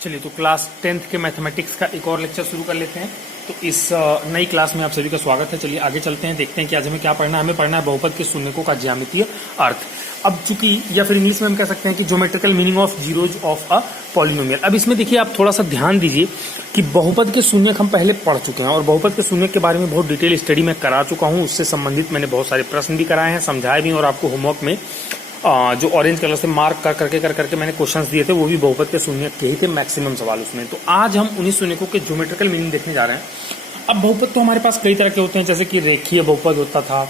चलिए तो class 10th के मैथमेटिक्स का एक और लेक्चर शुरू कर लेते हैं। तो इस नई क्लास में आप सभी का स्वागत है। चलिए आगे चलते हैं, देखते हैं कि आज हमें क्या पढ़ना है। हमें पढ़ना है बहुपद के शून्यकों का ज्यामितीय अर्थ। अब चूंकि या फिर इंग्लिश में हम कह सकते हैं कि geometrical meaning of zeros of a polynomial. अब इसमें देखिए आप थोड़ा सा ध्यान दीजिए कि बहुपद के शून्यक हम पहले पढ़ चुके हैं और बहुपद के शून्यक के बारे में बहुत डिटेल स्टडी मैं करा चुका हूँ। उससे संबंधित मैंने बहुत सारे प्रश्न भी कराए हैं, समझाए भी, और आपको होमवर्क में जो ऑरेंज कलर से मार्क कर करके मैंने क्वेश्चंस दिए थे वो भी बहुपद के शून्यक के ही थे, मैक्सिमम सवाल उसमें। तो आज हम उन्हीं शून्यकों के ज्योमेट्रिकल मीनिंग देखने जा रहे हैं। अब बहुपद तो हमारे पास कई तरह के होते हैं, जैसे कि रेखीय बहुपद होता था,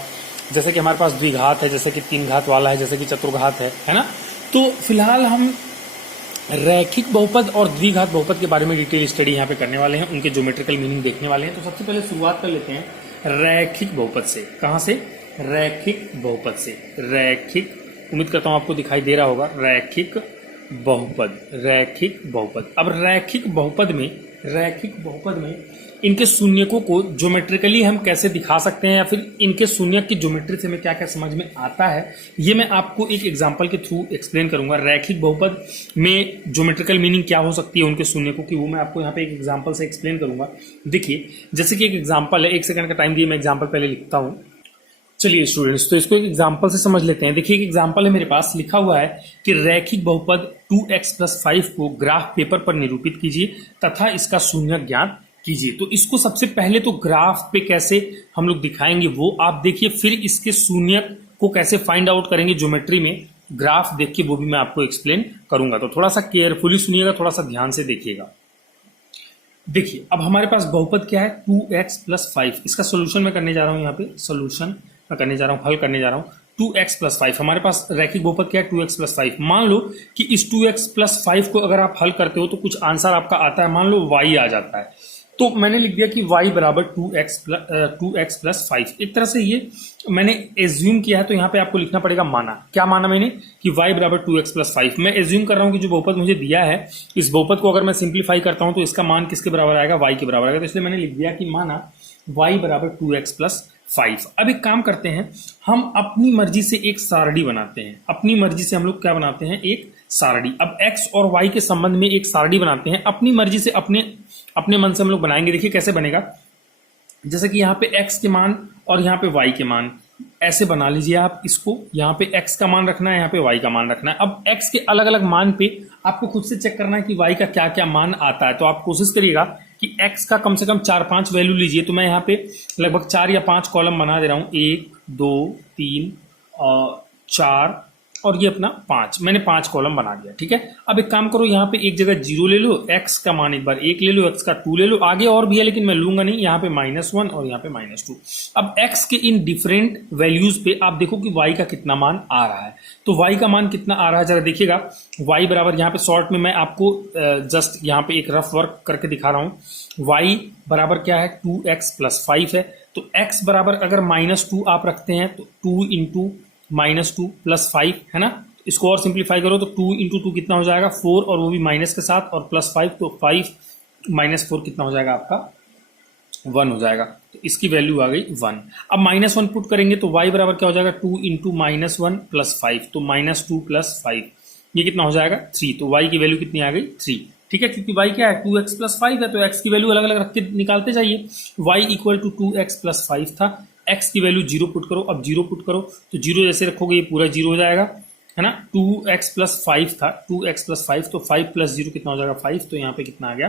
जैसे कि हमारे पास द्विघात है, जैसे कि तीन घात वाला है, जैसे कि चतुर्घात है ना। तो फिलहाल हम रैखिक बहुपद और द्विघात बहुपद के बारे में डिटेल स्टडी यहाँ पे करने वाले हैं, उनके ज्योमेट्रिकल मीनिंग देखने वाले हैं। तो सबसे पहले शुरुआत कर लेते हैं रैखिक बहुपद से। कहाँ से? रैखिक बहुपद से। रैखिक, उम्मीद करता हूं आपको दिखाई दे रहा होगा, रैखिक बहुपद। रैखिक बहुपद। अब रैखिक बहुपद में इनके शून्यकों को ज्योमेट्रिकली हम कैसे दिखा सकते हैं, या फिर इनके शून्यक की ज्योमेट्री से हमें क्या क्या समझ में आता है, ये मैं आपको एक एग्जांपल के थ्रू एक्सप्लेन करूंगा। रैखिक बहुपद में ज्योमेट्रिकल मीनिंग क्या हो सकती है उनके शून्यकों की, वो मैं आपको यहाँ पे एक एग्जाम्पल से एक्सप्लेन करूंगा। देखिए जैसे कि एक एग्जाम्पल है, 1 सेकंड का टाइम दिए, मैं एग्जाम्पल पहले लिखता हूँ। चलिए स्टूडेंट्स, तो इसको एक एग्जांपल से समझ लेते हैं। देखिए एक एग्जांपल है मेरे पास, लिखा हुआ है कि रैखिक बहुपद 2x+5 को ग्राफ पेपर पर निरूपित कीजिए तथा इसका शून्यक ज्ञात कीजिए। तो इसको सबसे पहले तो ग्राफ पे कैसे हम लोग दिखाएंगे वो आप देखिए, फिर इसके शून्यक को कैसे फाइंड आउट करेंगे ज्योमेट्री में ग्राफ देख के, वो भी मैं आपको एक्सप्लेन करूंगा। तो थोड़ा सा केयरफुली सुनिएगा, थोड़ा सा ध्यान से देखिएगा। देखिए अब हमारे पास बहुपद क्या है, 2x+5। इसका सोल्यूशन मैं करने जा रहा हूं, यहाँ पे सोल्यूशन मैं करने जा रहा हूँ, हल करने जा रहा हूँ। 2x+5 हमारे पास रैखिक बहुपद क्या है, 2x+5। मान लो कि इस 2x+5 को अगर आप हल करते हो तो कुछ आंसर आपका आता है, मान लो y आ जाता है। तो मैंने लिख दिया कि y बराबर 2x+5। एक तरह से ये मैंने एज्यूम किया है, तो यहाँ पे आपको लिखना पड़ेगा माना। क्या माना मैंने? कि y बराबर 2x+5। मैं एज्यूम कर रहा हूँ कि जो बहुपद मुझे दिया है, इस बहुपद को अगर मैं सिंप्लीफाई करता हूँ तो इसका मान किसके बराबर आएगा, y के बराबर आएगा। तो इसलिए मैंने लिख दिया कि माना y बराबर 2x+5। अब एक काम करते हैं, हम अपनी मर्जी से एक सारणी बनाते हैं। अपनी मर्जी से हम लोग क्या बनाते हैं, एक सारणी। अब x और y के संबंध में एक सारणी बनाते हैं, अपनी मर्जी से, अपने मन से हम लोग बनाएंगे। देखिए कैसे बनेगा, जैसे कि यहाँ पे x के मान और यहाँ पे y के मान, ऐसे बना लीजिए आप इसको। यहाँ पे x का मान रखना है, यहाँ पे y का मान रखना है। अब x के अलग अलग मान पे आपको खुद से चेक करना है कि y का क्या क्या मान आता है। तो आप कोशिश करिएगा कि x का कम से कम 4-5 वैल्यू लीजिए। तो मैं यहाँ पे लगभग 4 या 5 कॉलम बना दे रहा हूँ, 1 2 3 4 और ये अपना 5। मैंने 5 कॉलम बना दिया, ठीक है। अब एक काम करो, यहाँ पे एक जगह 0 ले लो, x का मान एक बार 1 ले लो, x का 2 ले लो, आगे और भी है लेकिन मैं लूंगा नहीं। यहाँ पे -1 और यहाँ पे -2। अब x के इन डिफरेंट वैल्यूज पे आप देखो कि y का कितना मान आ रहा है। तो y का मान कितना आ रहा है जरा देखिएगा। y बराबर, यहाँ पे शॉर्ट में मैं आपको जस्ट यहाँ पे एक रफ वर्क करके दिखा रहा हूँ। y बराबर क्या है, 2x+5 है। तो x बराबर अगर -2 आप रखते हैं तो 2 × -2+5 है ना। इसको और सिंप्लीफाई करो तो 2 × 2 कितना हो जाएगा, 4, और वो भी माइनस के साथ, और +5, तो 5 - 4 कितना हो जाएगा आपका, 1 हो जाएगा। तो इसकी वैल्यू आ गई 1। अब -1 पुट करेंगे तो y बराबर क्या हो जाएगा, 2 × -1+5, तो -2 + 5 ये कितना हो जाएगा, 3। तो y की वैल्यू कितनी आ गई, 3, ठीक है। क्योंकि y क्या है, 2x+5 है, तो x की वैल्यू अलग अलग रख के निकालते जाइए। y = 2x+5 था, x की वैल्यू 0 पुट करो। अब 0 पुट करो तो 0 जैसे रखोगे ये पूरा 0 हो जाएगा, है ना। 2x+5 था, 2x+5, तो 5 + 0 कितना हो जाएगा, 5। तो यहाँ पे कितना आ गया,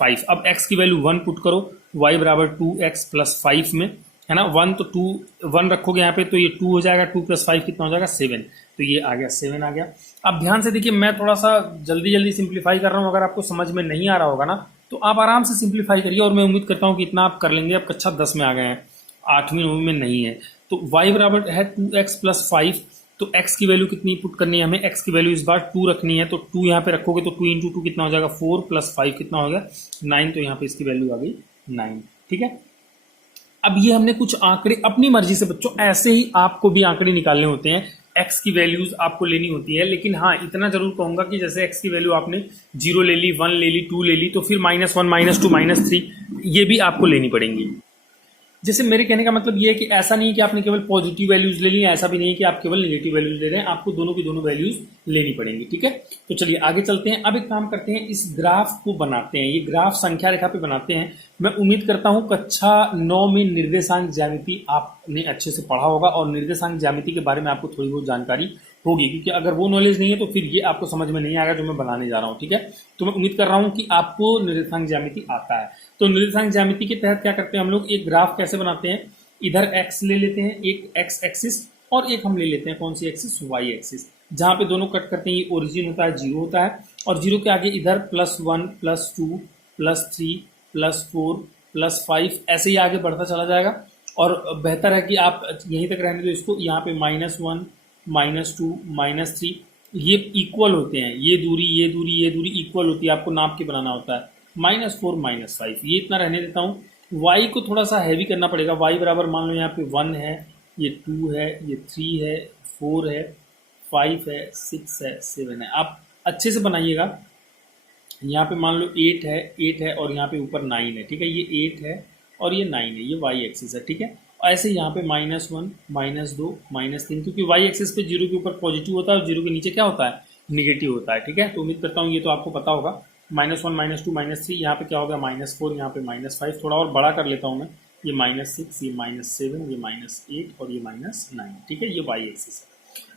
5। अब x की वैल्यू 1 पुट करो, y बराबर 2x+5 में, है ना। 1 तो 1 रखोगे यहाँ पे तो ये 2 हो जाएगा, 2 + 5 कितना हो जाएगा, 7। तो ये आ गया, 7 आ गया। अब ध्यान से देखिए, मैं थोड़ा सा जल्दी सिंप्लीफाई कर रहा हूँ। अगर आपको समझ में नहीं आ रहा होगा ना तो आप आराम से सिंप्लीफाई करिए, और मैं उम्मीद करता हूँ कि इतना आप कर लेंगे। आप कक्षा 10 में आ गए हैं, 8वीं 9वीं में नहीं है। तो y बराबर है 2x+5, तो x की वैल्यू कितनी पुट करनी है हमें, x की वैल्यू इस बार 2 रखनी है। तो 2 यहाँ पे रखोगे तो 2 × 2 कितना हो जाएगा, 4 + 5 कितना हो गया, 9। तो यहाँ पे इसकी वैल्यू आ गई 9, ठीक है। अब ये हमने कुछ आंकड़े अपनी मर्जी से, बच्चों ऐसे ही आपको भी आंकड़े निकालने होते हैं, x की वैल्यूज आपको लेनी होती है। लेकिन हाँ, इतना जरूर कहूंगा कि जैसे x की वैल्यू आपने 0 ले ली, 1 ले ली, 2 ले ली, तो फिर -1 -2 -3 ये भी आपको लेनी पड़ेंगी। जैसे मेरे कहने का मतलब ये है कि ऐसा नहीं है कि आपने केवल पॉजिटिव वैल्यूज ले ली, ऐसा भी नहीं है कि आप केवल नेगेटिव वैल्यूज ले रहे हैं, आपको दोनों की दोनों वैल्यूज लेनी पड़ेंगी। ठीक है, तो चलिए आगे चलते हैं। अब एक काम करते हैं, इस ग्राफ को बनाते हैं, ये ग्राफ संख्या रेखा पे बनाते हैं। मैं उम्मीद करता हूं कक्षा 9 में निर्देशांक ज्यामिति आपने अच्छे से पढ़ा होगा और निर्देशांक ज्यामिति के बारे में आपको थोड़ी बहुत जानकारी होगी, क्योंकि अगर वो नॉलेज नहीं है तो फिर ये आपको समझ में नहीं आएगा जो मैं बनाने जा रहा हूँ। ठीक है, तो मैं उम्मीद कर रहा हूँ कि आपको निर्देशांक ज्यामिति आता है। तो निर्देशांक ज्यामिति के तहत क्या करते हैं हम लोग, एक ग्राफ कैसे बनाते हैं, इधर एक्स ले लेते हैं, एक एक्स एक्सिस, और एक हम ले लेते हैं कौन सी एक्सिस, वाई एक्सिस, जहां पे दोनों कट करते हैं ये ओरिजिन होता है, जीरो होता है, और जीरो के आगे इधर +1 +2 +3 +4 +5 ऐसे ही आगे बढ़ता चला जाएगा। और बेहतर है कि आप यहीं तक रहने दो इसको, यहाँ पे -1 -2 -3 ये इक्वल होते हैं, ये दूरी ये दूरी ये दूरी इक्वल होती है, आपको नाप के बनाना होता है, -4 -5 ये इतना रहने देता हूँ। y को थोड़ा सा हैवी करना पड़ेगा, y बराबर मान लो यहाँ पे 1 है, ये 2 है, ये 3 है, 4 है, 5 है, 6 है, 7 है। आप अच्छे से बनाइएगा। यहाँ पे मान लो 8 है और यहाँ पे ऊपर 9 है। ठीक है, ये 8 है और ये 9 है, ये वाई एक्सिस है। ठीक है, ऐसे यहाँ पे -1 -2 -3, क्योंकि वाई एक्सिस पे जीरो के ऊपर पॉजिटिव होता है और जीरो के नीचे क्या होता है, निगेटिव होता है। ठीक है, तो उम्मीद करता हूँ ये तो आपको पता होगा। -1 -2 -3, यहाँ पे क्या हो गया -4, यहाँ पे -5, थोड़ा और बड़ा कर लेता हूँ मैं, ये -6, ये -7, ये -8 और ये -9। ठीक है, ये वाई एक्सिस है।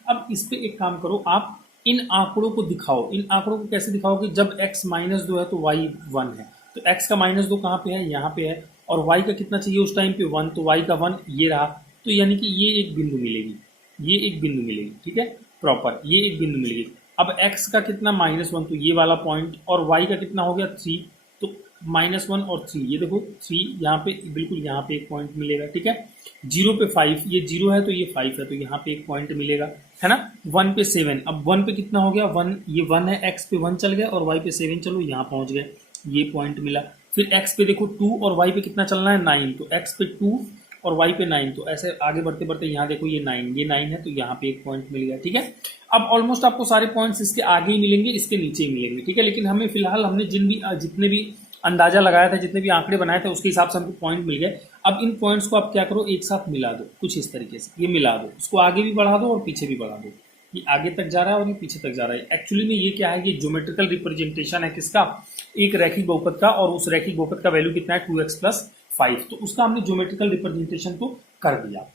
अब इस पे एक काम करो, आप इन आंकड़ों को दिखाओ। इन आंकड़ों को कैसे दिखाओगे, जब x -2 है तो y 1 है, तो x का -2 कहाँ पे है, यहाँ पे है, और y का कितना चाहिए उस टाइम पे 1, तो y का 1 ये रहा, तो यानी कि ये एक बिंदु मिलेगी, ये एक बिंदु मिलेगी। ठीक है, प्रॉपर ये एक बिंदु मिलेगी। अब x का कितना -1, तो ये वाला पॉइंट, और y का कितना हो गया 3, तो -1 और 3, ये देखो 3 यहाँ पे बिल्कुल यहाँ पे एक पॉइंट मिलेगा। ठीक है, 0 पे 5, ये 0 है तो ये 5 है, तो यहाँ पे एक पॉइंट मिलेगा, है ना। 1 पे 7, अब 1 पे कितना हो गया 1, ये 1 है, x पे 1 चल गया और y पे 7, चलो यहाँ पहुंच गए, ये पॉइंट मिला। फिर x पे देखो 2 और y पे कितना चलना है 9, तो x पे 2 और y पे 9, तो ऐसे आगे बढ़ते बढ़ते यहाँ देखो ये 9 है, तो यहाँ पे एक पॉइंट मिल गया। ठीक है, अब ऑलमोस्ट आपको सारे पॉइंट्स इसके आगे ही मिलेंगे, इसके नीचे ही मिलेंगे। ठीक है, लेकिन हमें फिलहाल हमने जितने भी अंदाजा लगाया था, जितने भी आंकड़े बनाए थे, उसके हिसाब से हमको पॉइंट मिल गए। अब इन पॉइंट्स को आप क्या करो, एक साथ मिला दो कुछ इस तरीके से, ये मिला दो, इसको आगे भी बढ़ा दो और पीछे भी बढ़ा दो, ये आगे तक जा रहा है और ये पीछे तक जा रहा है। एक्चुअली में ये क्या है, ये ज्योमेट्रिकल रिप्रेजेंटेशन है किसका, एक रैखिक बहुपद का, और उस रैखिक बहुपद का वैल्यू कितना है 2x + 5, तो उसका हमने ज्योमेट्रिकल रिप्रेजेंटेशन तो कर दिया।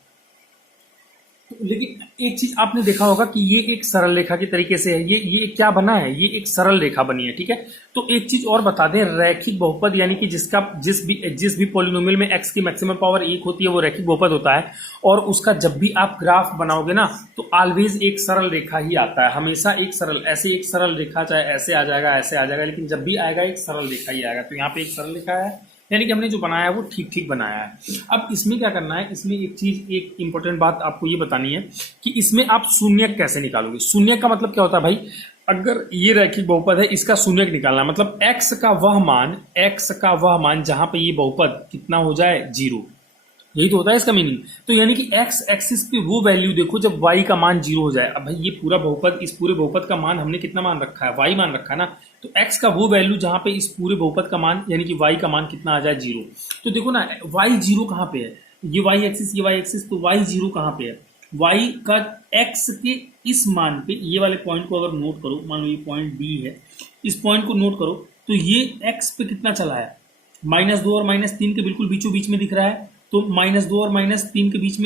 तो लेकिन एक चीज आपने देखा होगा कि ये एक सरल रेखा के तरीके से है, ये क्या बना है, ये एक सरल रेखा बनी है। ठीक है, तो एक चीज और बता दें, रैखिक बहुपद यानी कि जिसका जिस भी पॉलिनोमियल में x की मैक्सिमम पावर 1 होती है वो रैखिक बहुपद होता है, और उसका जब भी आप ग्राफ बनाओगे ना तो ऑलवेज एक सरल रेखा ही आता है, हमेशा एक सरल, ऐसे एक सरल रेखा, चाहे ऐसे आ जाएगा ऐसे आ जाएगा, लेकिन जब भी आएगा एक सरल रेखा ही आएगा। तो यहाँ पे एक सरल रेखा है, यानी कि हमने जो बनाया है वो ठीक ठीक बनाया है। अब इसमें क्या करना है, इसमें एक चीज, एक इंपॉर्टेंट बात आपको ये बतानी है कि इसमें आप शून्यक कैसे निकालोगे। शून्यक का मतलब क्या होता है भाई, अगर ये रैखिक बहुपद है, इसका शून्यक निकालना है, मतलब x का वह मान जहां पे ये बहुपद कितना हो जाए 0, यही तो होता है इसका मीनिंग। तो यानी कि x एक्सिस पे वो वैल्यू देखो जब y का मान 0 हो जाए। अब भाई ये पूरा बहुपद, इस पूरे बहुपद का मान हमने कितना मान रखा है, y मान रखा है ना, तो x का वो वैल्यू जहां पे इस पूरे बहुपद का मान यानी कि y का मान कितना आ जाए 0। तो देखो ना y 0 कहाँ पे है, ये y एक्सिस, ये y एक्सिस, तो y 0 कहाँ पे है, y का x के इस मान पे, ये वाले पॉइंट को अगर नोट करो, मान लो ये पॉइंट B है, इस पॉइंट को नोट करो, तो ये x पे कितना चला है, -2 और -3 के बिल्कुल बीचों बीच में दिख रहा है, तो -2 और -3 के बीच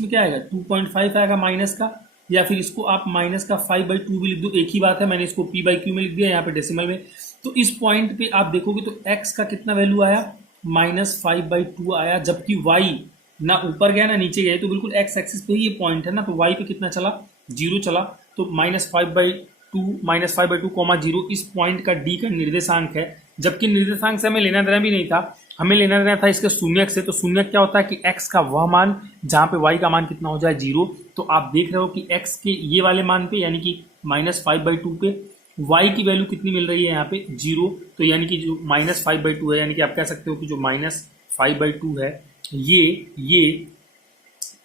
में क्या आएगा 2.5 आएगा माइनस का, या फिर इसको आप माइनस का 5/2 भी लिख दो, एक ही बात है, मैंने इसको p/q में लिख दिया यहाँ पे डेसिमल में। तो इस पॉइंट पे आप देखोगे तो x का कितना वैल्यू आया, -5/2 आया, जबकि y ना ऊपर गया ना नीचे गया, तो बिल्कुल x एक्सिस पे ही ये पॉइंट है ना, तो y पे कितना चला 0 चला, तो -5/2 0 इस पॉइंट का d का निर्देशांक है, जबकि निर्देशांक से हमें लेना देना भी नहीं था, हमें लेना देना था इसके शून्यक से। तो शून्यक क्या होता है कि x का वह मान जहां पे y का मान कितना हो जाए 0, तो आप देख रहे हो कि x के ये वाले मान पे यानी कि -5/2 पे y की वैल्यू कितनी मिल रही है यहाँ पे 0, तो यानी कि जो -5/2 है, यानी कि आप कह सकते हो कि जो -5/2 है ये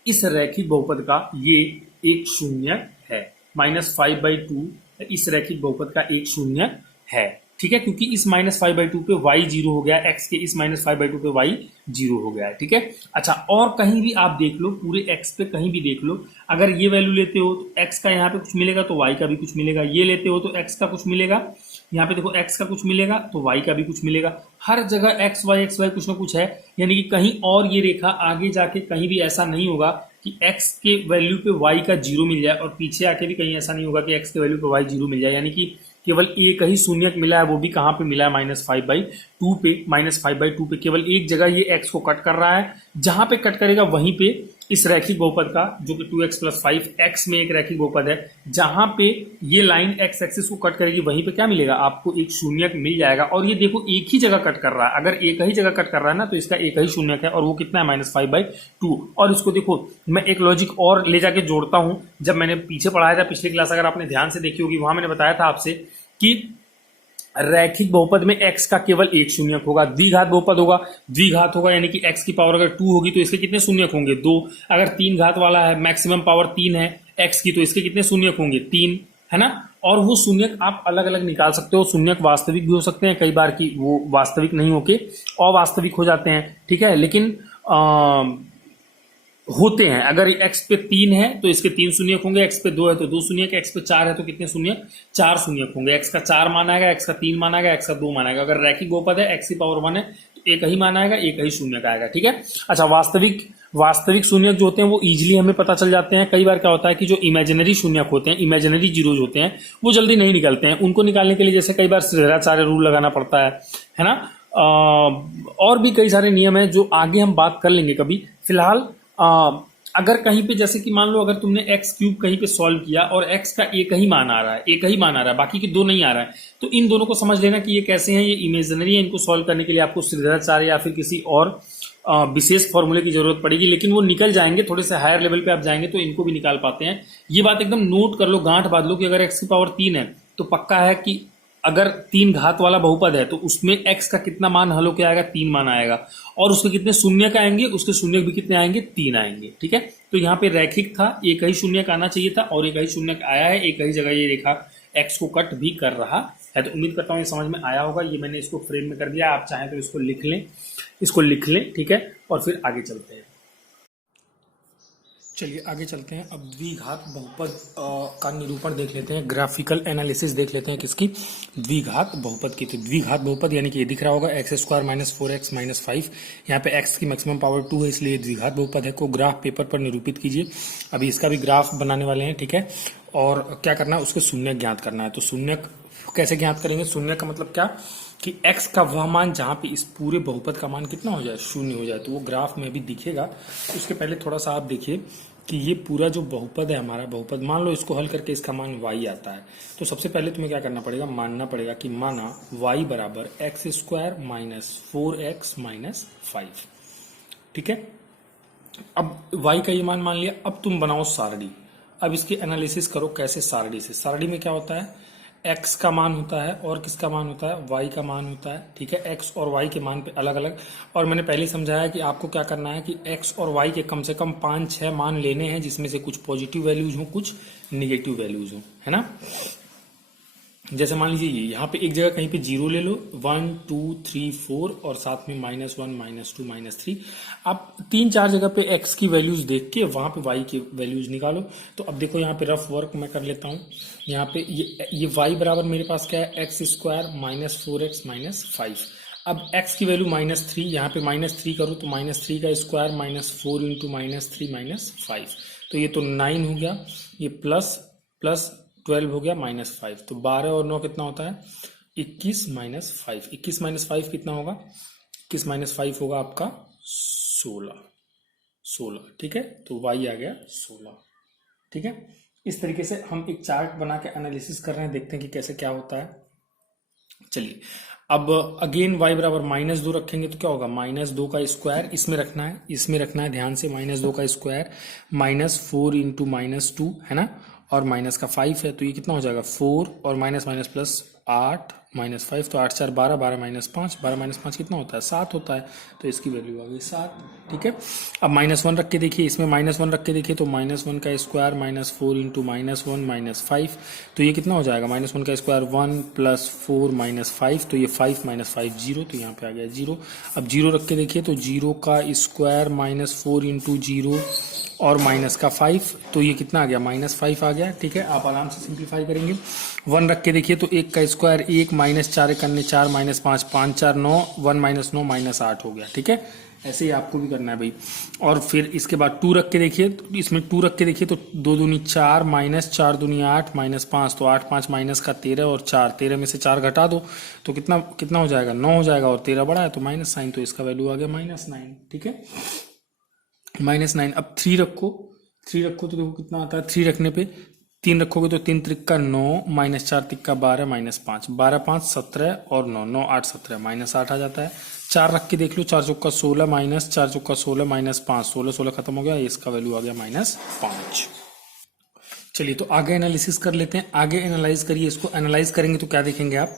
इस रैखिक बहुपद का ये एक शून्यक है, -5/2 इस रैखिक बहुपद का एक शून्यक है। ठीक है, क्योंकि इस -5/2 पे y 0 हो गया, x के इस -5/2 पे y 0 हो गया है। ठीक है, अच्छा और कहीं भी आप देख लो, पूरे x पे कहीं भी देख लो, अगर ये वैल्यू लेते हो तो x का यहाँ पे कुछ मिलेगा तो y का भी कुछ मिलेगा, ये लेते हो तो x का कुछ मिलेगा, यहाँ पे देखो x का कुछ मिलेगा तो y का भी कुछ मिलेगा, हर जगह x y कुछ ना कुछ है। यानी कि कहीं और ये रेखा आगे जाके कहीं भी ऐसा नहीं होगा कि x के वैल्यू पे y का 0 मिल जाए, और पीछे आके भी कहीं ऐसा नहीं होगा कि x के वैल्यू पे y 0 मिल जाए। यानी कि केवल एक ही शून्यक मिला है, वो भी कहाँ पे मिला है, -5/2 पे। -5/2 पे केवल एक जगह ये x को कट कर रहा है, जहां पे कट करेगा वहीं पे इस रैखिक बहुपद का, जो कि 2x + 5 x में एक रैखिक बहुपद है, जहां पे ये लाइन x एक्सिस को कट करेगी वहीं पे क्या मिलेगा, आपको एक शून्यक मिल जाएगा। और ये देखो एक ही जगह कट कर रहा है, अगर एक ही जगह कट कर रहा है ना तो इसका एक ही शून्यक है, और वो कितना है, -5/2। और इसको देखो मैं एक लॉजिक और ले जाके जोड़ता हूं, जब मैंने पीछे पढ़ाया था पिछली क्लास, अगर आपने ध्यान से देखी होगी, वहां मैंने बताया था आपसे कि रैखिक बहुपद में x का केवल एक शून्यक होगा, द्विघात बहुपद होगा, द्विघात होगा यानी कि x की पावर अगर 2 होगी तो इसके कितने शून्यक होंगे, 2। अगर तीन घात वाला है, मैक्सिमम पावर 3 है x की, तो इसके कितने शून्यक होंगे, 3, है ना। और वो शून्यक आप अलग अलग निकाल सकते हो, शून्यक वास्तविक भी हो सकते हैं कई बार की, वो वास्तविक नहीं होके अवास्तविक हो जाते हैं। ठीक है, लेकिन होते हैं। अगर x पे 3 है तो इसके 3 शून्यक होंगे, x पे 2 है तो 2 शून्यक, x पे 4 है तो कितने शून्यक, 4 शून्यक होंगे। x का 4 माना आएगा, x का 3 माना आएगा, x का 2 माना आएगा। अगर रैखिक बहुपद है, x की पावर 1 है तो एक ही माना आएगा, एक ही शून्यक आएगा। ठीक है, अच्छा वास्तविक शून्यक जो होते हैं वो इजीली हमें पता चल जाते हैं। कई बार क्या होता है कि जो इमेजिनरी शून्यक होते हैं, इमेजिनरी जीरोज होते हैं, वो जल्दी नहीं निकलते हैं। उनको निकालने के लिए जैसे कई बार श्रीधराचार्य रूल लगाना पड़ता है ना। और भी कई सारे नियम है जो आगे हम बात कर लेंगे कभी। फिलहाल अगर कहीं पे जैसे कि मान लो अगर तुमने x³ कहीं पे सॉल्व किया और x का एक ही मान आ रहा है, एक ही मान आ रहा है, बाकी के दो नहीं आ रहा है, तो इन दोनों को समझ लेना कि ये कैसे हैं, ये इमेजिनरी है। इनको सॉल्व करने के लिए आपको श्रीधराचार्य या फिर किसी और विशेष फॉर्मूले की जरूरत पड़ेगी, लेकिन वो निकल जाएंगे। थोड़े से हायर लेवल पे आप जाएंगे तो इनको भी निकाल पाते हैं। ये बात एकदम नोट कर लो, गांठ बांध लो कि अगर x की पावर 3 है तो पक्का है कि अगर 3 घात वाला बहुपद है तो उसमें x का कितना मान हल होकर आएगा, 3 मान आएगा। और उसके कितने शून्यक आएंगे, उसके शून्यक भी कितने आएंगे, 3 आएंगे। ठीक है, तो यहाँ पे रैखिक था, एक ही शून्यक आना चाहिए था और एक ही शून्यक आया है। एक ही जगह ये रेखा x को कट भी कर रहा है। तो उम्मीद करता हूँ ये समझ में आया होगा। ये मैंने इसको फ्रेम में कर दिया, आप चाहें तो इसको लिख लें। ठीक है, और फिर आगे चलते हैं। चलिए आगे चलते हैं। अब द्विघात बहुपद का निरूपण देख लेते हैं, ग्राफिकल एनालिसिस देख लेते हैं किसकी, द्विघात बहुपद की। तो द्विघात बहुपद यानी कि ये दिख रहा होगा x² - 4x - 5। यहाँ पे x की मैक्सिमम पावर 2 है, इसलिए द्विघात बहुपद है। को ग्राफ पेपर पर निरूपित कीजिए। अभी इसका भी ग्राफ बनाने वाले हैं। ठीक है, और क्या करना है, उसके शून्यक ज्ञात करना है। तो शून्यक कैसे ज्ञात करेंगे, शून्यक का मतलब क्या कि x का वह मान जहां पे इस पूरे बहुपद का मान कितना हो जाए, 0 हो जाए। तो वो ग्राफ में भी दिखेगा। उसके पहले थोड़ा सा आप देखिए कि ये पूरा जो बहुपद है हमारा, बहुपद मान लो इसको हल करके इसका मान y आता है। तो सबसे पहले तुम्हें क्या करना पड़ेगा, मानना पड़ेगा कि माना y बराबर x² - 4x - 5। ठीक है, अब y का ये मान लिया। अब तुम बनाओ सारणी। अब इसकी एनालिसिस करो कैसे, सारणी से। सारणी में क्या होता है, x का मान होता है और किसका मान होता है, y का मान होता है। ठीक है, x और y के मान पे अलग अलग। और मैंने पहले ही समझाया कि आपको क्या करना है कि x और y के कम से कम 5-6 मान लेने हैं, जिसमें से कुछ पॉजिटिव वैल्यूज हो, कुछ निगेटिव वैल्यूज हो, है ना। जैसे मान लीजिए यहाँ पे एक जगह कहीं पे 0 ले लो, 1 2 3 4 और साथ में -1 -2 -3। आप 3-4 जगह पे x की वैल्यूज देख के वहां पे y की वैल्यूज निकालो। तो अब देखो यहाँ पे रफ वर्क मैं कर लेता हूँ। यहाँ पे ये y बराबर मेरे पास क्या है, x² - 4x - 5। अब x की वैल्यू -3, यहाँ पे -3 करो तो -3 का स्क्वायर -4 × -3 - 5। तो ये तो 9 हो गया, ये प्लस 12 हो गया -5। तो 12 और 9 कितना होता है, 21 - 5। 21 - 5 कितना होगा, 21 - 5 होगा आपका 16। ठीक है, तो y आ गया 16। ठीक है, इस तरीके से हम एक चार्ट बना के एनालिसिस कर रहे हैं, देखते हैं कि कैसे क्या होता है। चलिए अब अगेन y बराबर -2 रखेंगे तो क्या होगा, -2 का स्क्वायर इसमें रखना है ध्यान से, -2 का स्क्वायर -4 × -2 है ना, और माइनस का 5 है। तो ये कितना हो जाएगा, 4 और माइनस प्लस 8 -5, तो 8 4 12, 12 -5, 12 -5 कितना होता है? 7 होता है। तो इसकी वैल्यू आ गई 7। ठीक है, अब -1 रख के देखिए, इसमें -1 रख के देखिए तो -1 का स्क्वायर -4 इंटू -1 -5, तो ये कितना हो जाएगा? -1 का स्क्वायर 1 + 4 -5, तो ये 5 -5 0, तो यहाँ पे आ गया 0। अब 0 रख के देखिए तो 0 का स्क्वायर -4 इंटू 0 और माइनस का 5, तो ये कितना आ गया? -5 आ गया। ठीक है, आप आराम से सिंप्लीफाई करेंगे। 1 रख के देखिए तो 1 का स्क्वायर 1 -4 करने 4 -5 5 4 9 1 -9 -8 हो गया। ठीक है, ऐसे ही आपको भी करना है भाई। और फिर इसके बाद 2 रख के देखिए, तो इसमें 2 रख के देखिए तो 2 दूनी 4 -4 दूनी 8 -5, तो 8 5 माइनस का 13 और 4, 13 में से 4 घटा दो तो कितना कितना हो जाएगा? 9 हो जाएगा, और 13 बड़ा है तो माइनस साइन, तो इसका वैल्यू आ गया -9। ठीक है, -9। अब 3 रखो, 3 रखो तो देखो कितना आता है। 3 रखने पे 3 रखोगे तो 3 त्रिक 9 -4 तिक्का 12 -5, 12 5 17 और 9 9 8 17 -8 आ जाता है। 4 रख के देख लो, 4 चौका 16 -4 चौका 16 -5, 16 16 खत्म हो गया, इसका वैल्यू आ गया -5। चलिए तो आगे एनालिसिस कर लेते हैं। आगे एनालाइज करिए, इसको एनालाइज करेंगे तो क्या देखेंगे आप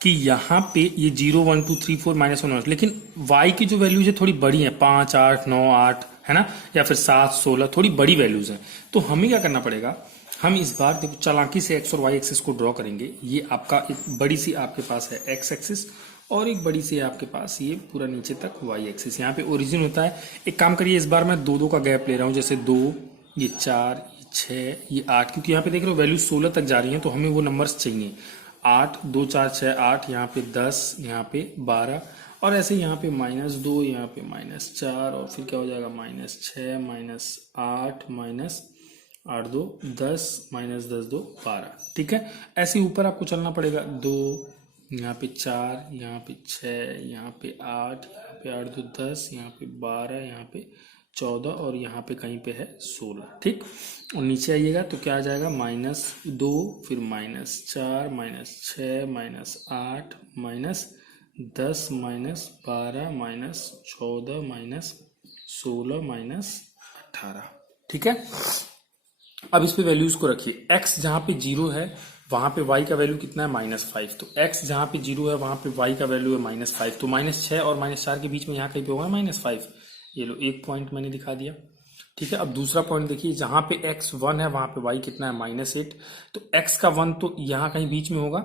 कि यहाँ पे ये 0 1 2 3 4 -1, लेकिन y की जो वैल्यूज है थोड़ी बड़ी है, 5 8 9 8 है ना, या फिर 7 16, थोड़ी बड़ी वैल्यूज हैं। तो हमें क्या करना पड़ेगा, हम इस बार देखो चालाकी से x और y एक्सिस को ड्रॉ करेंगे। ये आपका एक बड़ी सी आपके पास है x एक्सिस और एक बड़ी सी आपके पास ये पूरा नीचे तक y एक्सिस, यहाँ पे ओरिजिन होता है। एक काम करिए, इस बार मैं 2 2 का गैप ले रहा हूँ, जैसे 2 ये 4 ये 6 ये 8, क्योंकि यहाँ पे देख रहे हो वैल्यू 16 तक जा रही है, तो हमें वो नंबर्स चाहिए। 8 2 4 6 8, यहाँ पे 10, यहाँ पे 12, और ऐसे यहाँ पे -2, यहाँ पे -4, और फिर क्या हो जाएगा -6 -8 -8 2 10 -10 2 12। ठीक है, ऐसे ऊपर आपको चलना पड़ेगा। 2 यहाँ पे 4, यहाँ पे 6, यहाँ पे 8, यहाँ पे 8 2 10, यहाँ पे 12, यहाँ पे 14, और यहाँ पे कहीं पे है 16। ठीक, और नीचे आइएगा तो क्या आ जाएगा? -2, फिर -4 -6 -8 -10 -12 -14 -16 -18। ठीक है, अब इस पे वैल्यूज को रखिए। x जहाँ पे 0 है वहां पे y का वैल्यू कितना है? -5। तो x जहाँ पे 0 है वहां पे y का वैल्यू है -5, तो -6 और -4 के बीच में यहाँ कहीं पे होगा -5। ये लो, एक पॉइंट मैंने दिखा दिया। ठीक है, अब दूसरा पॉइंट देखिए, जहां पे x 1 है वहां पे y कितना है? -8। तो x का 1 तो यहाँ कहीं बीच में होगा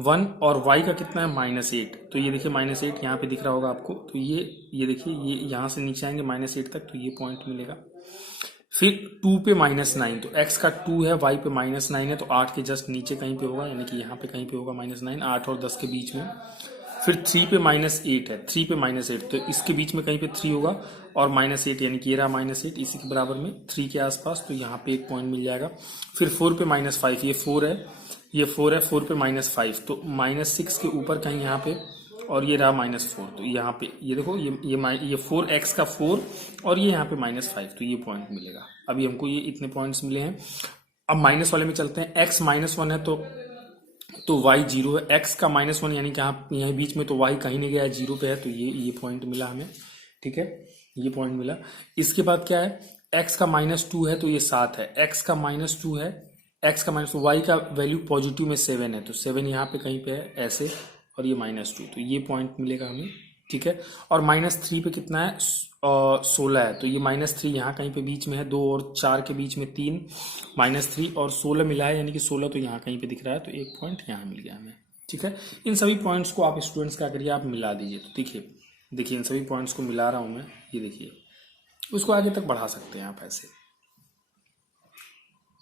1, और y का कितना है? -8। तो ये देखिए -8 यहाँ पे दिख रहा होगा आपको, तो ये देखिए, ये यहाँ से नीचे आएंगे -8 तक, तो ये पॉइंट मिलेगा। फिर 2 पे -9, तो x का 2 है, y पे -9 है, तो 8 के जस्ट नीचे कहीं पे होगा, यानी कि यहाँ पे कहीं पे होगा -9, 8 और 10 के बीच में। फिर 3 पे -8 है, 3 पे -8, तो इसके बीच में कहीं पे 3 होगा, और -8 यानी कि ये रहा -8, इसी के बराबर में 3 के आसपास, तो यहाँ पे एक पॉइंट मिल जाएगा। फिर 4 पे -5, ये 4 है, ये 4 है, 4 पे -5, तो -6 के ऊपर कहीं यहाँ पे, और ये रहा -4, तो यहाँ पे ये देखो, ये 4x का 4, और ये यहाँ पे -5, तो ये पॉइंट मिलेगा। अभी हमको ये इतने पॉइंट्स मिले हैं। अब माइनस वाले में चलते हैं। x -1 है तो y 0 है, x का -1 यानी कि यहाँ बीच में, तो y कहीं नहीं गया है, 0 पे है, तो ये पॉइंट मिला हमें। ठीक है, ये पॉइंट मिला। इसके बाद क्या है, x का -2 है तो ये 7 है, x का -2 है, x का y का वैल्यू पॉजिटिव में 7 है, तो 7 यहाँ पे कहीं पे है ऐसे, और ये -2, तो ये पॉइंट मिलेगा हमें। ठीक है, और -3 पे कितना है? 16 है, तो ये -3 यहाँ कहीं पे बीच में है, 2 और 4 के बीच में 3, -3 और 16 मिला है, यानी कि 16 तो यहाँ कहीं पे दिख रहा है, तो एक पॉइंट यहाँ मिल गया हमें। ठीक है, इन सभी पॉइंट्स को आप स्टूडेंट्स क्या करिए, आप मिला दीजिए। तो देखिए इन सभी पॉइंट्स को मिला रहा हूँ मैं, ये देखिए, उसको आगे तक बढ़ा सकते हैं आप ऐसे।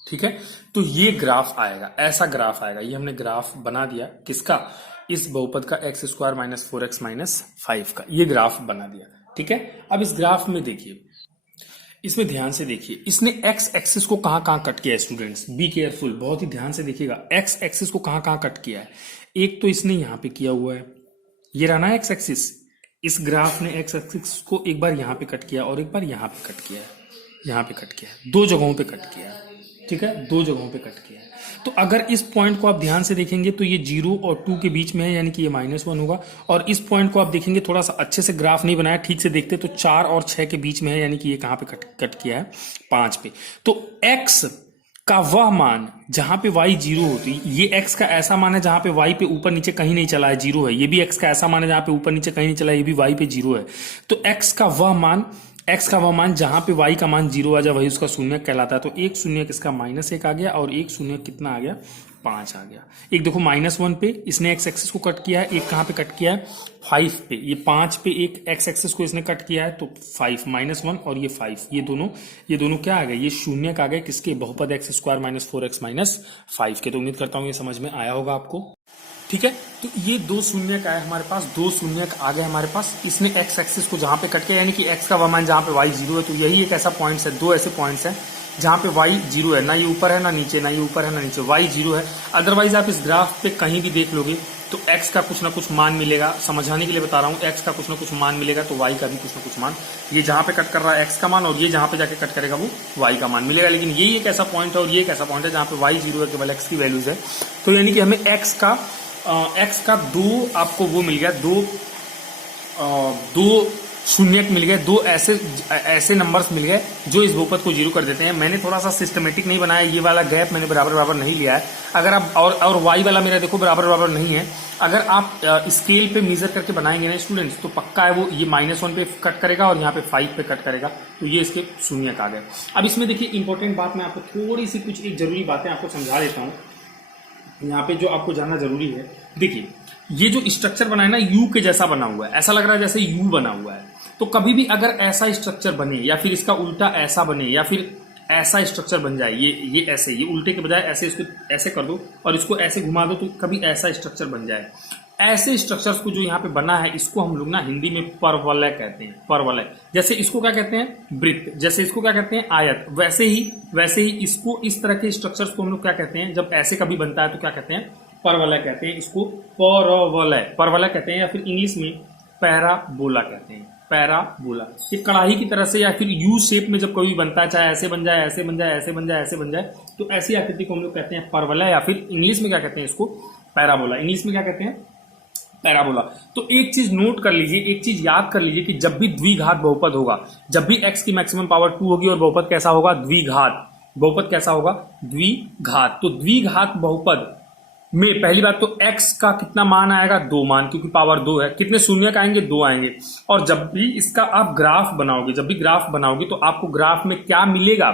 ठीक है, तो ये ग्राफ आएगा, ऐसा ग्राफ आएगा। ये हमने ग्राफ बना दिया, किसका? इस बहुपद का x² - 4x - 5 का ये ग्राफ बना दिया। ठीक है, अब इस ग्राफ में देखिए, इसमें ध्यान से देखिए, इसने x एक्सिस को कहां कहां कट किया है स्टूडेंट्स, बी केयरफुल, बहुत ही ध्यान से देखिएगा। x एक्सिस को कहां कहां कट किया है? एक तो इसने यहां पे किया हुआ है, ये रहा ना x एक्सिस। इस ग्राफ ने x एक्सिस को एक बार यहां पे कट किया और एक बार यहां पे कट किया है, यहां पे कट किया है, 2 जगहों पे कट किया है। ठीक है, 2 जगहों पे कट किया है। तो अगर इस पॉइंट को आप ध्यान से देखेंगे तो ये 0 और 2 के बीच में है, यानी कि ये -1 होगा। और इस पॉइंट को आप देखेंगे, थोड़ा सा अच्छे से ग्राफ नहीं बनाया, ठीक से देखते तो 4 और 6 के बीच में है, यानी कि ये कहां पे कट किया है? 5 पे। तो x का वह मान जहां पे y जीरो होती, ये x का ऐसा मान है जहां पे y पे ऊपर नीचे कहीं नहीं चला है, जीरो है। ये भी x का ऐसा मान है जहां पे ऊपर नीचे कहीं नहीं चला है, ये भी y पे जीरो है। तो x का वह मान जहां पे y का मान जीरो आ जाए वही उसका शून्य कहलाता है। तो एक शून्य किसका -1 आ गया, और एक शून्य कितना आ गया, 5 आ गया। एक देखो -1 पे इसने x एक्सिस को कट किया है, एक कहाँ पे कट किया है, 5 पे। ये 5 पे एक x एक्सिस को इसने कट किया है, तो 5 -1 और ये 5, ये दोनों क्या आ गए, ये शून्य का आ गए किसके, बहुपद x² - 4x - 5 के। तो उम्मीद करता हूँ ये समझ में आया होगा आपको। ठीक है, तो ये दो शून्य का है हमारे पास, दो शून्य आ गए हमारे पास। इसने x एक्सिस को जहां पे कट किया, यानी कि x का वह मान जहां पे y जीरो है, तो यही एक ऐसा पॉइंट्स है, दो ऐसे पॉइंट्स हैं जहां पे y जीरो है, ना ये ऊपर है ना नीचे, ना ये ऊपर है ना नीचे, y जीरो है। अदरवाइज आप इस ग्राफ पे कहीं भी देख लोगे तो x का कुछ ना कुछ मान मिलेगा, समझाने के लिए बता रहा हूँ, x का कुछ ना कुछ मान मिलेगा, तो y का भी कुछ ना कुछ मान, ये जहां पे कट कर रहा है x का मान, और ये जहां पे जाके कट करेगा वो y का मान मिलेगा। लेकिन ये एक ऐसा पॉइंट है और ये एक ऐसा पॉइंट है जहां पे y जीरो है, केवल x की वैल्यूज है। तो यानी कि हमें x का दो आपको वो मिल गया, दो शून्यक मिल गए, दो ऐसे नंबर्स मिल गए जो इस बहुपद को जीरो कर देते हैं। मैंने थोड़ा सा सिस्टमेटिक नहीं बनाया, ये वाला गैप मैंने बराबर नहीं लिया है। अगर आप और y वाला मेरा देखो बराबर नहीं है। अगर आप स्केल पे मेजर करके बनाएंगे ना स्टूडेंट्स, तो पक्का है वो ये -1 पे कट करेगा और यहाँ पे 5 पे कट करेगा, तो ये इसके शून्यक आ गए। अब इसमें देखिए इंपॉर्टेंट बात, मैं आपको थोड़ी सी कुछ एक जरूरी बातें आपको समझा देता हूँ यहाँ पे, जो आपको जानना जरूरी है। देखिए ये जो स्ट्रक्चर बना है ना, यू के जैसा बना हुआ है, ऐसा लग रहा है जैसे यू बना हुआ है। तो कभी भी अगर ऐसा स्ट्रक्चर बने, या फिर इसका उल्टा ऐसा बने, या फिर ऐसा स्ट्रक्चर बन जाए, ये ऐसे, ये उल्टे के बजाय ऐसे, इसको ऐसे कर दो और इसको ऐसे घुमा दो, तो कभी ऐसा स्ट्रक्चर बन जाए। ऐसे स्ट्रक्चर्स को जो यहाँ पे बना है, इसको हम लोग ना हिंदी में परवलय कहते हैं, परवलय। जैसे इसको क्या कहते हैं, वृत्त, जैसे इसको क्या कहते हैं, आयत, वैसे ही इसको, इस तरह के स्ट्रक्चर्स को हम लोग क्या कहते हैं, जब ऐसे कभी बनता है तो क्या कहते हैं, परवलय कहते हैं। इसको परवलय कहते हैं, या फिर इंग्लिश में पैराबोला कहते हैं, पैराबोला। ये कढ़ाई की तरह से या फिर यू शेप में जब कभी बनता है, चाहे ऐसे बन जाए, ऐसे बन जाए, ऐसे बन जाए, ऐसे बन जाए, तो ऐसी आकृति को हम लोग कहते हैं परवलय, या फिर इंग्लिश में क्या कहते हैं इसको, पैराबोला। इंग्लिश में क्या कहते हैं, पैराबोला। तो एक चीज नोट कर लीजिए, एक चीज याद कर लीजिए कि जब भी द्विघात बहुपद होगा, जब भी x की मैक्सिमम पावर 2 होगी और बहुपद कैसा होगा, द्विघात, बहुपद कैसा होगा, द्विघात। तो द्विघात बहुपद में पहली बात तो x का कितना मान आएगा, 2 मान, क्योंकि पावर 2 है। कितने शून्य का आएंगे, 2 आएंगे। और जब भी इसका आप ग्राफ बनाओगे, जब भी ग्राफ बनाओगे, तो आपको ग्राफ में क्या मिलेगा,